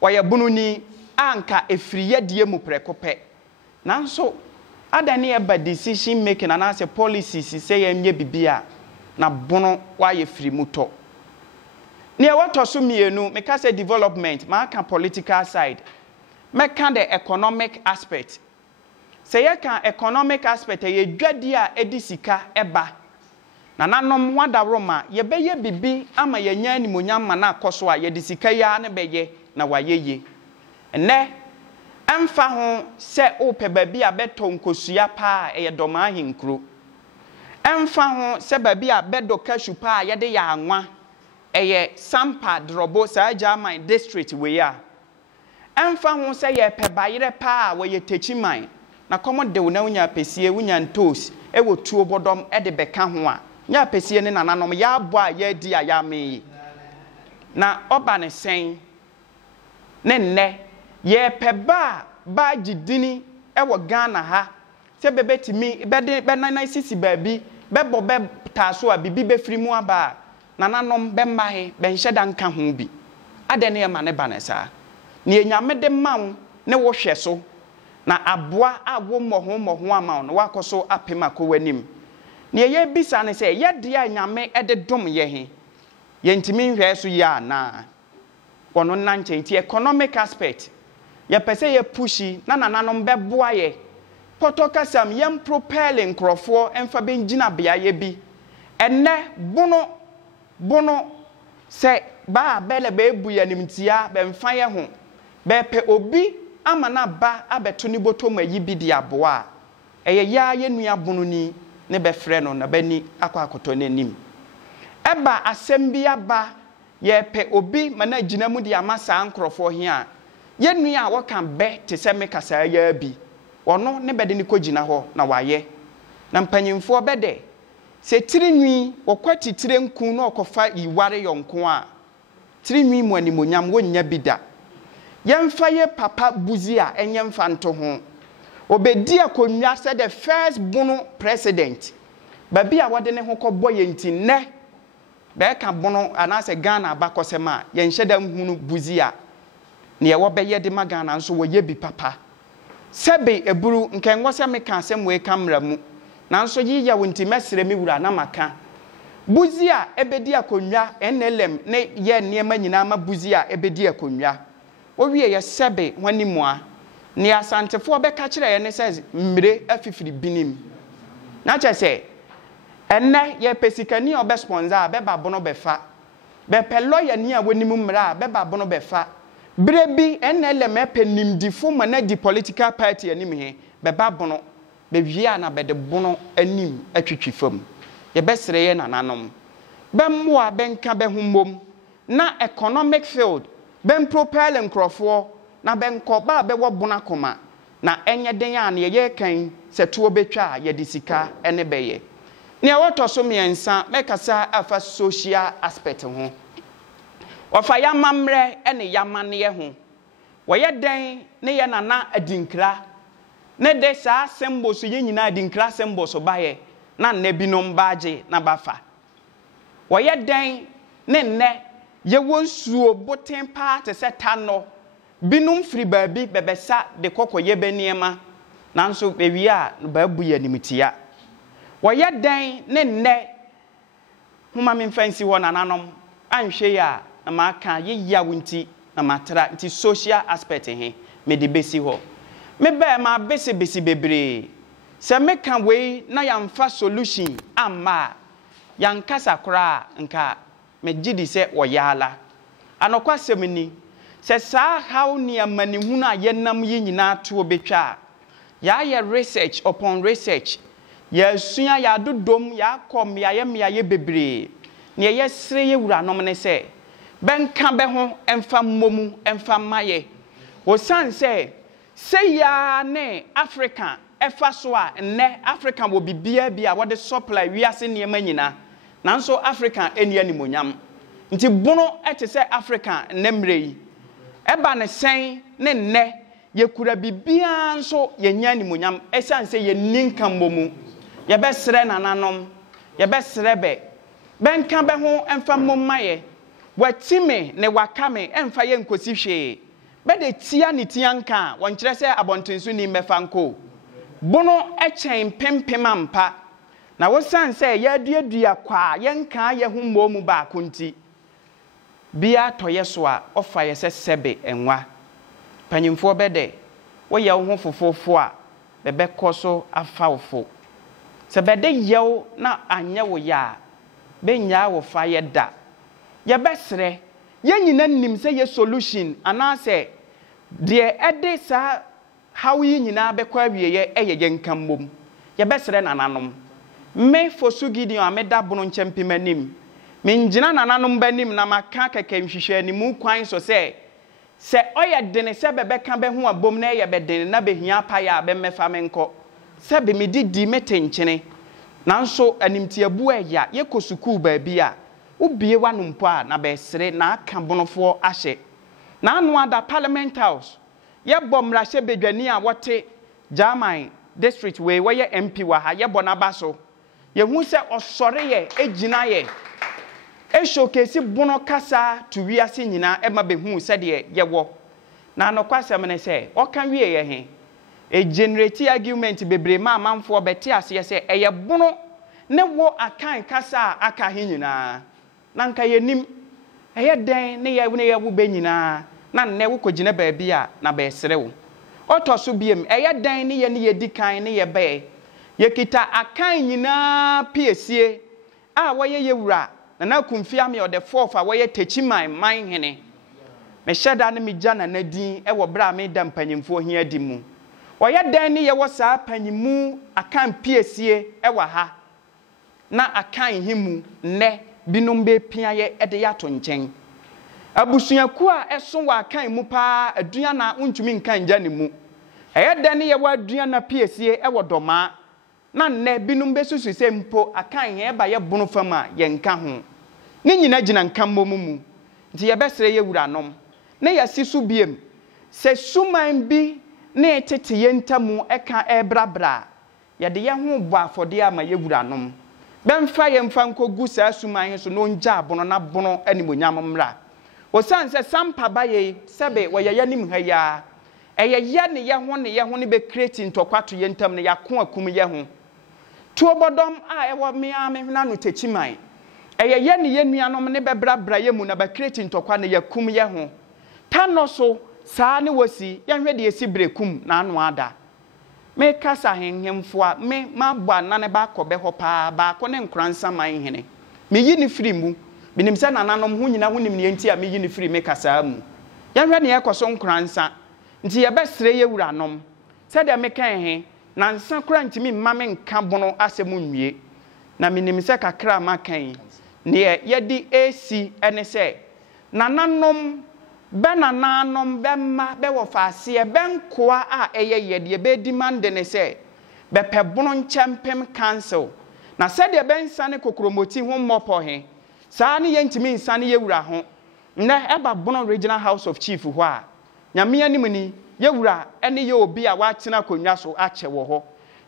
wo ye bono ni anka efiri yedie mu prekope nanso adane e ba decision making ana se policies se ye nye bibia na bono wa ye firi muto ne wato so mienu me ka say development ma ka political side me ka the economic aspect say ye ka economic aspect ye dwadi a edisika eba na nanom wada roma ye beye bibi ama ye nya ni monyam ma na akoso a ye disika ya ne beye na wayeye ene emfa ho se ope babi a beto nkosua pa ye doma ahinkro emfa ho se babi a bedo kashu pa ye de ya anwa eye sampa drobo sa German district we ya emfa ho se ye pebayire pa we ye techiman na komo de wo na unya pesie unya ntos e wo tuo bodom e de beka ho a nya pesie ne nananom ya abo a ya di a ya me na oba ne sen ne nne ye peba ba gidini e wo Ghana ha se bebetimi be na sisi baabi bebo be taso a bibi be firi mu aba nananom be mahe be nheda nka ho bi ade ne ma ne banesa ne enyame de mawo ne wo hwe so na aboa awo moho ama no wakoso apema ko wanim ne ye bisa ne se ye de anyame ede dom ye he ye ntimi hwe so ya na wono nanche nti economic aspect ye pese ye pushi na nananom be boa ye potokasam yem propelling crofo emfa benjina bia ye bi enne bono se ba bele be bu ya nimtia be mfa ye ho be pe obi amana ba abeto ni botom ayi bi dia boa eye ya ye nua bono ni ne be frɛ no na bani akwakoto n'anim eba asɛm bi aba ye pe obi mana gina mu dia masa nkrofo he a ye nua a wɔka be te sɛ me kasa ya bi ono ne bede ni kogina ho na waye na mpanyimfo bede se tirinwi wokwati tirenku na okofa iware yonko a tirinwi mu animonyam wonya bida yemfa ye papa buzi a enyemfa nto ho obedi akonwa se the first bono president babi a wode ne ho kɔbɔ yenti ne be ka bono anase Ghana bakosema ye nheda hunu buzi a ne ye wo be ye de magana nso wo ye bi papa sebe eburu nke nwose meka asem we kamera mu nanso yi ya wonti mesere mi wura na maka buzi a ebedi akonwa NLM ne ye niema nyina ma buzi a ebedi akonwa wo wie ye sebe wani mua ne asantefo be ka kire ye ne says mire afifiri binim na che se enne ye pesikani obe sponsor be babono be fa be peloya ni a wani mu mra be babono be fa brebi NLM penimdifo mana di political party anim he be babono be wia na be de bono anim atwitwi fam ye besere ye nananom be moa be nka be humbom na economic field be propel nkrofo na be nkoba be wo bona koma na enye den ya na ye kan se tuo betwa ye disika ene beye ne wotoso miensa mekasa afa social aspect ho ofa yamamre ene yamane ho woye den ne ye nana adinkra ne de sa symbols ye nyina adinkra symbols baye na nabinom baage na bafa woye den ne nne ye wonsuo boten pa te se tano binum firi baabi bebesa de kokoye beniema nanso bewi a baabu ya nimtia woye den ne nne huma memfansi wo nananom anhwe ya na maka ye ya wonti na matra nti social aspect he me de besi ho me ba ma besi bebre se me kan we na yamfa solution amma yankasa kora nka me gidi se woyala anokwa semini se saa how ni amani hunu a yenam yi nyina to obetwa ya research upon research ya sua ya dodom ya kom ya ye bebre ne ye sere ye wura nom ne se benka be ho emfa momu emfa maye wo san se ya ne Africa efa so a ne Africa wo bibia bia wo de supply wiase ne manyina nanso Africa eni animonyam nti bono etese Africa ne mrei eba ne sen ne nne yekura bibia nso yenya animonyam esan se ye ninka momu ye besere nananom ye besere be benka be ho emfa momaye watime ne wakame emfa ye nkosi hwe be de tia ne tianka won kire se abontensu ni mefa nko bono echen pempem ampa na wosan se ye aduadua kwa ye nka ye ho momu ba konti bia toye so a ofa ye se sebe enwa panyimfo bede wo ye ho fofofo a bebe koso afawfo se bede yew na anye wo ya be nya wo fa ye da ye besre ye nyina nim se ye solution anase de ede sa how yi nyina be kwa wieye eye nkam mom ye besre nananom me fosu Gideon ameda bono nchempimanim me ngina nananom banim na maka keke nhwehwe animu kwan so se oye dene se bebe ka be ho abom na ye be dene na be hia pa ya be mefa menko se be medidi metenkyene nanso animtiabu eya ye kosuku ba bia ubie wanumpo a na be sere na aka bonofo ahye na anu ada Parliament House ye bomra hye bedwani a wote German district we ye MP wa ha ye bonaba so ye hu se osore ye ejina ye e showcase bono kasa to wiase nyina e ma be hu se de ye wo na anokwasem ne se o kan wie ye he e generate argument bebre ma amanfo beti ase se eye bono ne wo akan kasa aka he nyina na nka ye nim eye den ne ye wo be nyina na ne wo kogina ba bia na be sere wo otoso biem eye den ne ye dikan ne ye be ye kita akan nyina piesie a wo ye wura na kumfia me ode fofa wo ye techiman man hene me hyeda ne me gya na nadin e wo bra me da mpanyimfo hia di mu wo ye dan ne ye wo saa panyimu akan piesie e wa ha na akan himu ne binom be pia ye ede ya to nchen abusuaku a eso wa akan mu pa adua na untumi nkan gya ne mu eye dan ne ye wo adua na piesie e wo doma na ne binom be susu se mpo akan he ba ye bono fama ye nka ho ne nyina gina nka momumu nti ye besere ye wuranom ne ya sisu biem se suman bi ne tete ye ntamu eka ebrabra ye de ye ho bo afode ama ye wuranom bemfa ye mfa nkogu sa suman so no nja abono na bono animonyam mra osanse sampa ba ye sebe wo ye yanim ha ya eye ye ne ho ne be create ntokwato ye ntam ne yakon akum ye ho tuobodom a ewo mea me na no techiman eye ye ne ye nuanom ne bebrabra ye mu na ba create ntokwa ne yakum ye ho tano so saa ne wasi ye hwe de esi brekum na anu ada me kasa henhemfo a me mabwa na ne ba kobe ho pa ba ko ne nkransa man hene me yi ne firi mu binim se nananom ho nyina ho nim ne enti a me yi ne firi me kasa mu ye hwe ne ekoso nkransa nti ye besere ye wuranom se de me kan he na nsa kura ntimi mame nka bono asemu nwie na minim se kakra makan ne ye di AC ene se nananom benananom bemma be wo faase benkoa a eye de be demand ne se be pe bono nchempem council na se de ben sane kokromoti ho mmopo he saa ne ye ntimi nsane ye wura ho ne eba bono regional house of chief ho a nyame animni ye wura ene ye obi a watena konwa so ache wo ho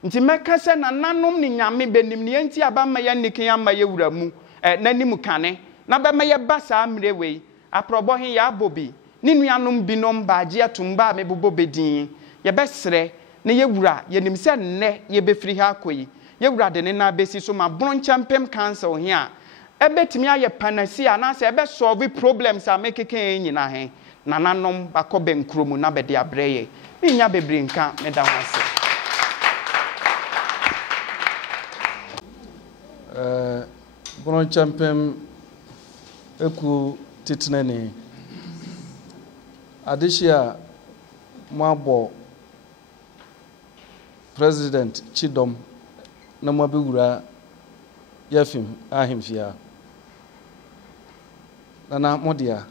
nti meka se nananom ni nyame benim ne enti aba ma ye nikin ama ye wura mu nanim kane na be ma ye basa amrewei aprobo he ya bobi ni nuanom binom baaje atumba me bobo bedin ye besere ne ye wura ye nim se nne ye befiri ha koyi ye wura de ne na besi so ma bono champem council he a ebetimi aye panacea na se ebe solve problems a mekeke nyina he nananom bakobe nkromu na bede abreye nya bebre nka meda wase bono champem eku titneni adehia mabo President Chidom na mabewura yafim ahimfia na modia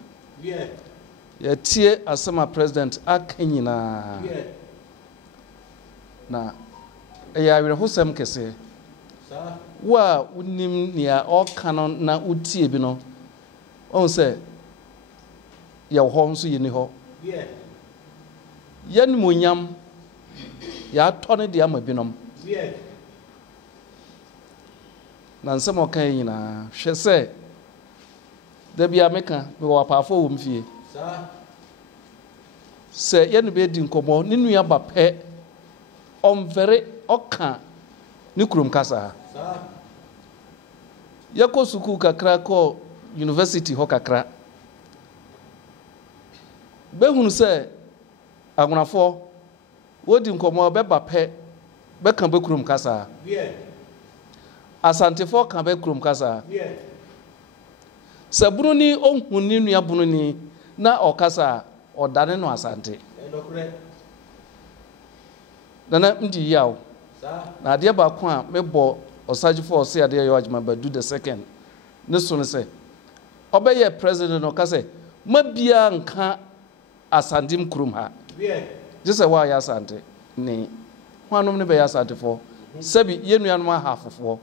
ya tie asema president akanyina na ya wire hosem kese wa unim nia okano na utie bi no on se ya ho nso yini ho yan monyam ya tone de amabinom na nsem okan nyina hwe se da bia meka me wa paafo wo mfie se ye no be di nkomo ne nua ba pe omvere oka ni kurum kasa ye ko suku kakra ko university ho kakra be hunu se agunafo wodi nkomo be ba pe be kan be kurum kasa asantefo kan be kurum kasa Sabruni ohuni nua bununi na okasa odane no asante nana ndi yawo na ade ba ko a mebo osagifo ose ade yo Ajima Badu the second ne so ne se obeye president no kase mabia nka asandim kurum ha jese wa ya asante ni hwanom ne be ya asante fo sabi yenuanom ahafofo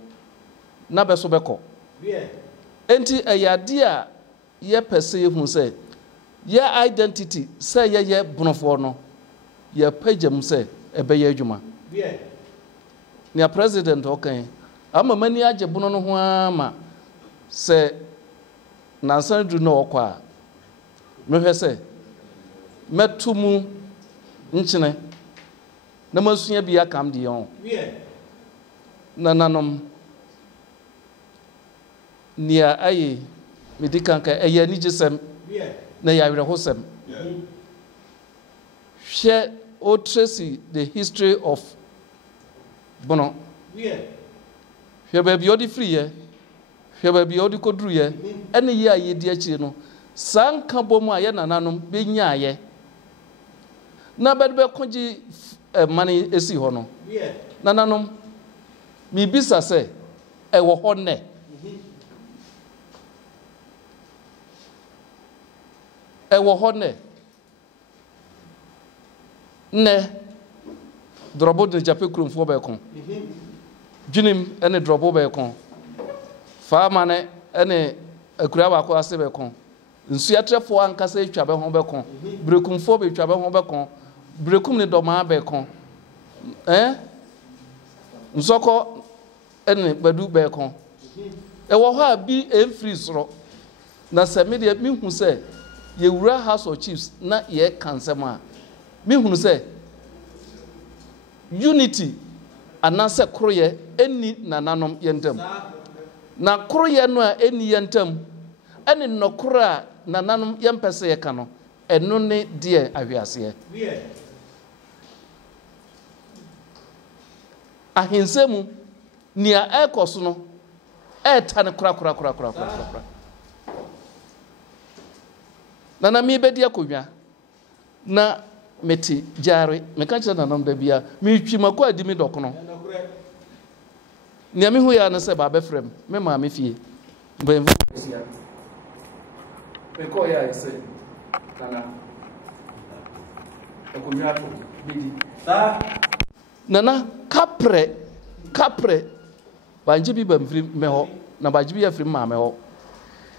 na be so beko enti ayade a ye pese ye hu se ye identity se ye bunofo no ye pagam se ebe ye adwuma ni president okan ama mani age buno no ho ama se nansan du no okwa mehwe se metumu nchine na masua bia kam de yon nanom nia ayi medikanka eya ni jesem na ya wire hosem share o tracy the history of bono hwe ba bi odi free ye hwe ba bi odi kodru ye ene ye aye di achi no sanka bomu aye nananom be nyaaye na bedbe konji mani esi ho no nananom mi bisa se e wo ho ne ewo hone ne drobo de jape krumfo be kon dwunim ene drobo be kon fa ma ne ene akura ba ko ase be kon nsu atrefo ankasa etwa be ho be kon brekumfo be etwa be ho be kon brekum ne doma be kon nsoko ene badu be kon ewo ho abi enfri soro na se me de mi hu se Yewura House of Chiefs na ye kansema mi hunu se unity anase kroye eni nananom yentam na kroye no a eni yentam eni nokora nananom yempese ye kano eno ne de ahwiase ahinsemu nia ekoso no etane kura nana mi bedi akonnwa na meti jare meka kire nanam da bia mi twimako adi mi dokono nia mi hu ya na se ba be frem me ma me fie mbem me ko ya ese nana akonnwa to bidi sa nana kapre banje bi ba mfiri me ho na banje bi ya firi ma me ho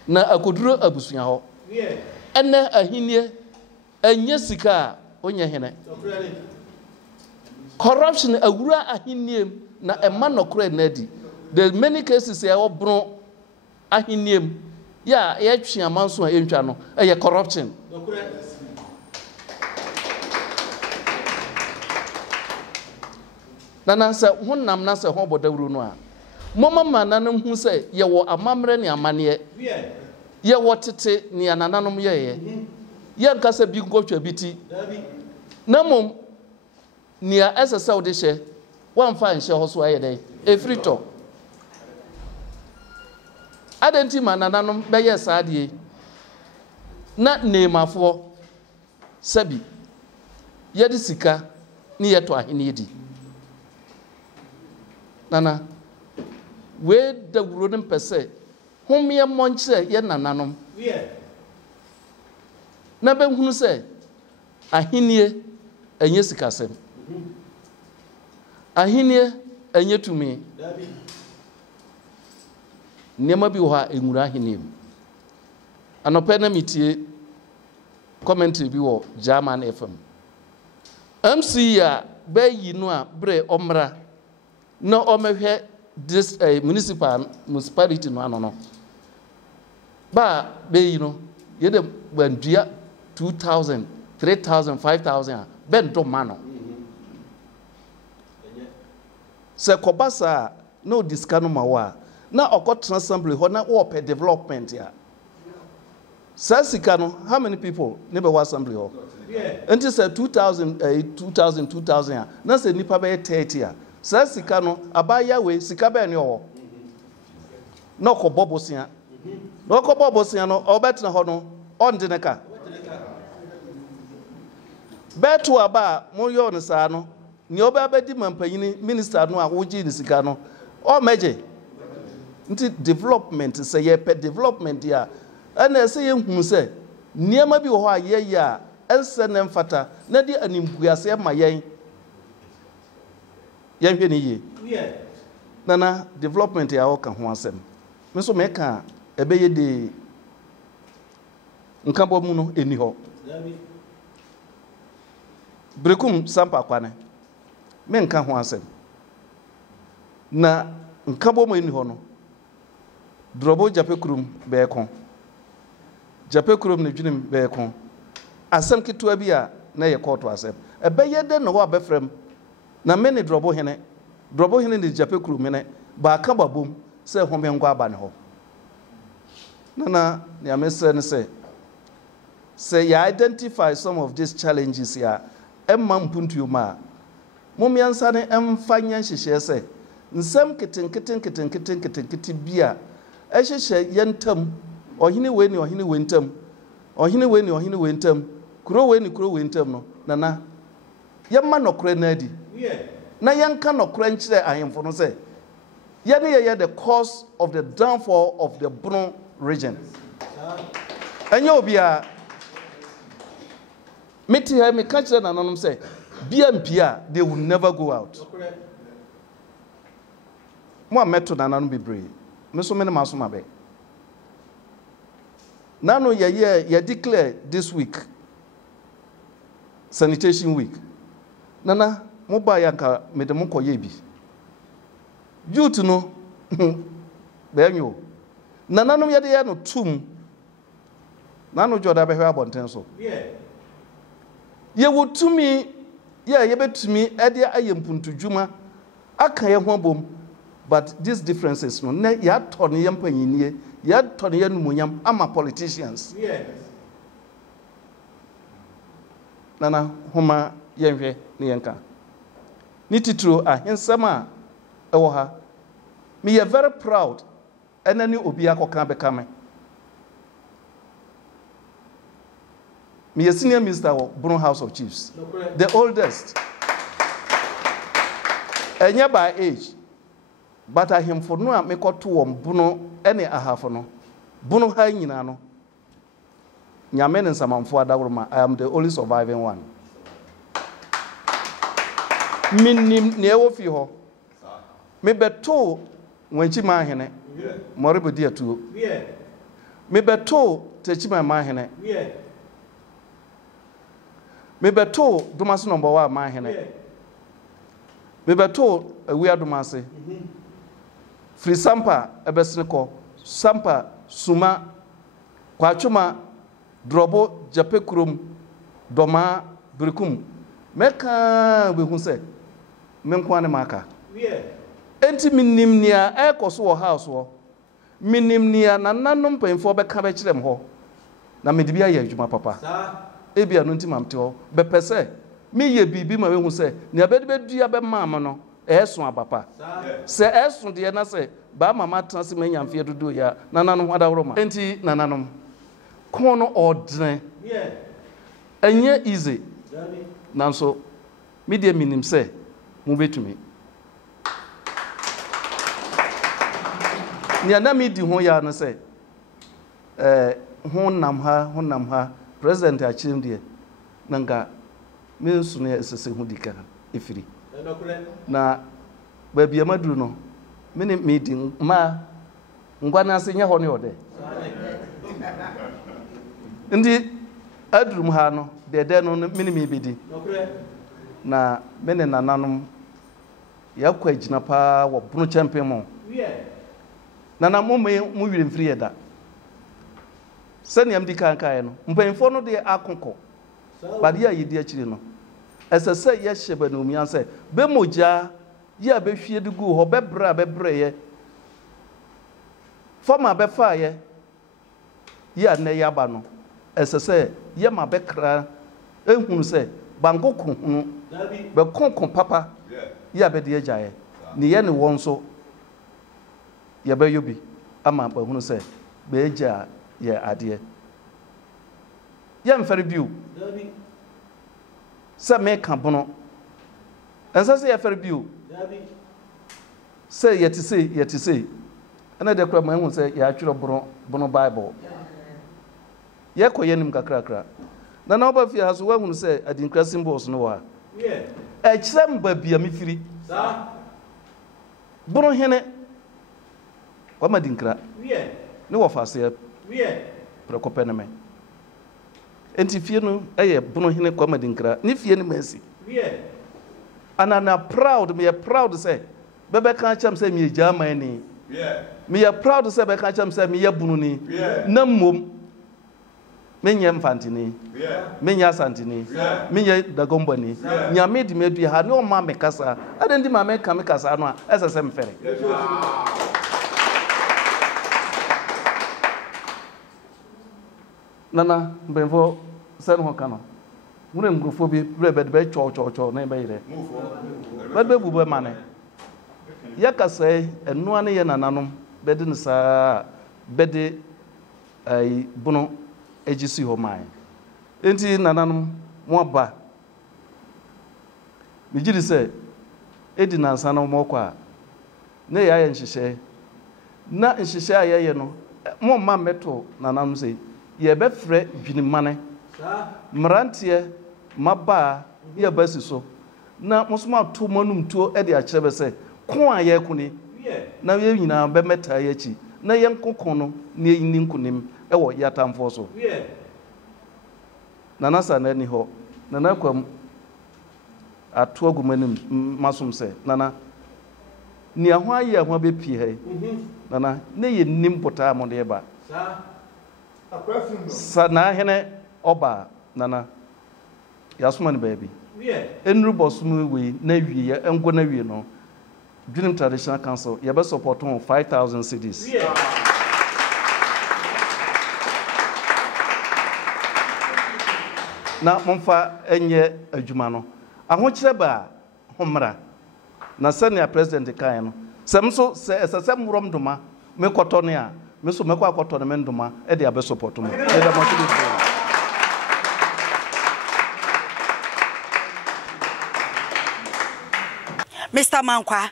na akoduro abusua ho ene ahinie enye sika onye hene corruption awura ahiniem na ema nokore nadi the many cases e obro ahiniem ya ye twa amanso a entwa no eye corruption nana se honam na se ho bodawuru no a momama nanem hu se ye wo amamre ne amane ye wotete ni anananom ye ye nkasa bi nkotwa biti na mom ni a esese wo de hye wamfa nhye ho so aye dai efrito adenti manananom be ye saade na nemafo Sabi, yɛde sika ne yɛtɔ ahene di. Nana, we da wuro ne mpɛ sɛ homeɛ mmɔ nkyerɛ yɛ nananom. Na bɛhunu sɛ ahenie ɛnyɛ sikasɛm. Ahenie ɛnyɛ tumi. Nneɛma bi wɔ hɔ a ɛnwura ahenie mu. Anɔpɛ na metie commentary bi wɔ German FM. MC a bɛyi no a berɛ ɔmmra na ɔmɛhwɛ this municipality no ano no. Ba bɛyi no yɛde bandua 2,000, 3,000, 5,000 a bɛntɔ ma no. Sɛ kɔba saa na ɔdi sika no ma wɔ a na ɔkɔtena assembly hɔ na wɔpɛ development a saa sika no how many people ne bɛwɔ assembly hɔ? Nti sɛ 2,000 a na sɛ nipa bɛyɛ 30 a saa sika no abaya we sika bɛɛ ne ɔwɔ na ɔkɔbɔ bosia na ɔkɔbɔ bosia no ɔbɛtena hɔ no ɔnde ne ka bɛto aba a moyɛ no saa no ne ɔbɛbɛdi mampanyini minister no a wogye ne sika no ɔmɛgye nti development sɛ yɛpɛ development a ɛna ɛsɛ yɛhunu sɛ nneɛma bi wɔ hɔ a yɛyɛ a ɛnsɛ ne mfata na de animguaseɛ ma yɛn yɛhwɛ ne yie nana development a wɔka ho asɛm me nso mɛka a ɛbɛyɛ de nkabɔ mu no ɛni hɔ Brekum Sampa Kwane menka ho asɛm na nkabɔ mu ɛni hɔ no Drobo Japekurum bɛɛko Japekurum ne dwunim bɛɛko asɛm ketewa bi a na yɛ kɔɔto asɛm ɛbɛyɛ de na hɔ abɛfrɛm na me ne Drobo hene ne Japekurum hene baaka babom sɛ home nkɔ aba ne hɔ nana ne amesɛ ne sɛ yɛ identify some of these challenges ya ɛmma mpuntuo ma momiansa ne ɛmfa nya nhyehyɛ sɛ nsɛm ketenkete bi a ɛhyehyɛ yɛntam ɔhene we ni ɔhene we ntam ɔhene we ni ɔhene we ntam kuro we ni kuro we ntam no nana yɛma nɔkorɛ na adi na yɛnka nɔkorɛ nkyerɛ ahemfo no sɛ yɛne yɛyɛ the cause of the downfall of the Bono region ɛnyɛ obi a mete ha meka kyerɛ nananom sɛ BMP a they will never go out mo a mɛto nananom bebree me so me ne maso ma bɛ nano yɛ declare this week sanitation week nana mo ba yanka me de mo kɔyɛ bi youth no bɛnyo nananom yɛde yɛ no tum nano joda bɛhwɛ abɔnten so yɛwɔ tumi yɛbɛtumi ɛde ayɛ mpuntudwuma aka yɛ ho abom but these differences no na yɛatɔ ne yɛ mpanyinie yɛatɔ ne yɛ numonyam ama politicians nana homa yɛnhwɛ ne yɛnka ne titiro ahensɛm a ɛwɔ ha meyɛ very proud ɛna ne obi akɔka bɛka me meyɛ senior minister of Bono House of Chiefs the oldest ɛnyɛ by age but ahemfo no a mekɔto wɔn Bono ɛne ahafo no Bono ha nyinaa no nyame ne nsamanfo adaworoma I am the only surviving one minim ne ɛwɔ fi hɔ mebɛto wankyi ma ahene mɔrebo di atuo mebɛto takyima ma ahene mebɛto domase number 1 ma ahene mebɛto awia domase firi Sampa ɛbɛsene kɔ Sampa Suma Kwatwoma Drobo Japekurum Doma Brekum meka behu sɛ menko ane maka enti minim nia ɛkɔso wɔ house wɔ minim nia nananom pɛmfo bɛka bɛkyerɛm hɔ na mede bi ayɛ adwuma papa ebia no nti mamte hɔ bɛpɛ sɛ meyɛ biribi ma behu sɛ nea bɛde bɛdua bɛma am no ɛso abapa sɛ ɛso deɛ na sɛ ba mama tena se manya mfeɛ dodo ya nananom adaworoma enti nananom ko no ɔdene enye easy nanso media minim say mu betumi ni ana mi di ho ya no say honam ha president achim de nanga me nsu no esese hu dika efiri na babia maduru no me ne meeting ma ngwana ase nya ho ne ode ndi adrum ha no de no me ne me bedi na me ne nananom yakwa gina pa wo bunu champion mo nana mo wire mfiri yeda seniam di kankae no mpanfo no de akonko bade ya yedi akire no esese ye hyeba no mian se be moja ye be hwie de gu ho be bra ye foma be fa ye ya na ya ba no esese ye ma be kra ehunu se bango kohunu be konkon papa ya be de ajaye ni ye ne won so ye be yobi ama ba hunu se be aja ye ade ye mfere biu se me ka bono ensa se ye fere biu se yeti se ana de kra ma hu se ya atwero bono bible ye koye nim kakrakra na oba fi haso wa hu se adinkra symbols no wa ekirem ba bia me firi bono hene kwa madinkra ne wo fase prekope na me enti fie no eye bono hene kwa madinkra ne fie ne masi anana proud me proud say bebe kan cham say me jama ni me proud say bebe kan cham say me bunu ni na mom me nyem fantini me nya santini me nya dagombo ni nya me di medu ha ne o ma me kasa ade ndi ma me ka me kasa no a esese mfere nana mbenfo sen ho kana mure mgrofo bi brebe be cho na be yire be bubu mane ya kasa enu ane ye nananom be de nsa be de ai bunu ejisi ho mai enti nananom mo ba mi jiri se edi nansa na mo kwa ne ya ye nhihye na nhihye ayeye no mo ma meto nananom se ye be frɛ dwinimane mrantie maba ye basi so na musoma to manum to e de akyere be se ko aye kuni na ye nyina be meta ye chi na ye nkokon no na yini nkunim e wo yatamfo so na nasa na ni ho na na kwam ato agumanim masom se nana ni aho aye aho be pie he nana ne ye nim pota mo de ba sana hene oba nana yasoma ne baby enru bosum we na wie engo na wie no Dream Traditional Council ye be support on 5,000 cedis na momfa enye adwuma no ahokyere ba homra na senior president kan no semso se mrom doma me koto ne a me so me kwa koto ne me ndoma e de abe support mo e da mo Mr. Mankwa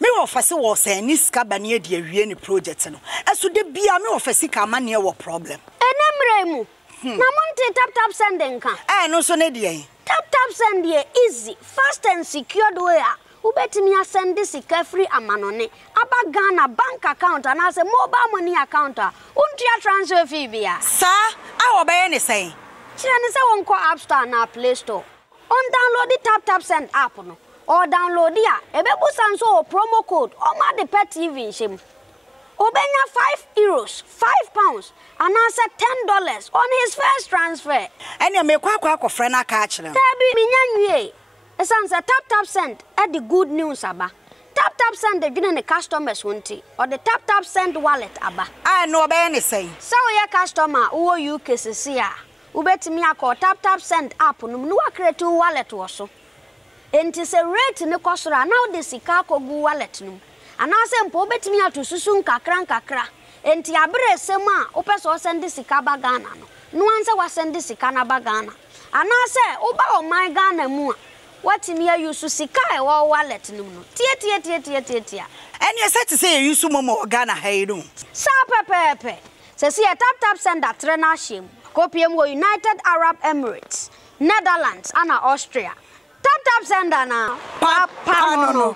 me wo fase wo se ni ska bane de awie ni project no eso de bia me wo fase ka mane wo problem enemre mu na monte tap sending kan no so ne de tap send dey easy fast and secured way ubetimi asend sika free amanone aba Ghana bank account and as a mobile money account untia transfer fee bia sa awo be ne say kire ne se won ko App Store na Play Store on download the tap send app no or download ya ebebu sanso promo code o ma de pet TV nshim obenya €5 £5 and answer $10 on his first transfer ene me kwa akofre na ka akire tabi minyanwie esanse tap send at the good news aba tap send the gene customers wonti or the tap send wallet aba no be ne say so your customer wo UK sesia ubetimi akọ tap send app no no create wallet wo so enti se rate ne kosora now the sika kogu wallet no anase mpo betimi atosusu nkakra enti abere sema opeso send sika ba Ghana no anse wa send sika na ba Ghana anase oba o my Ghana mu what me use sika e wo wallet no tie and you said to say you sumo Ghana hayru sa pepe se tap send that trainer shim kopiem wo United Arab Emirates Netherlands and Austria tap send na papa no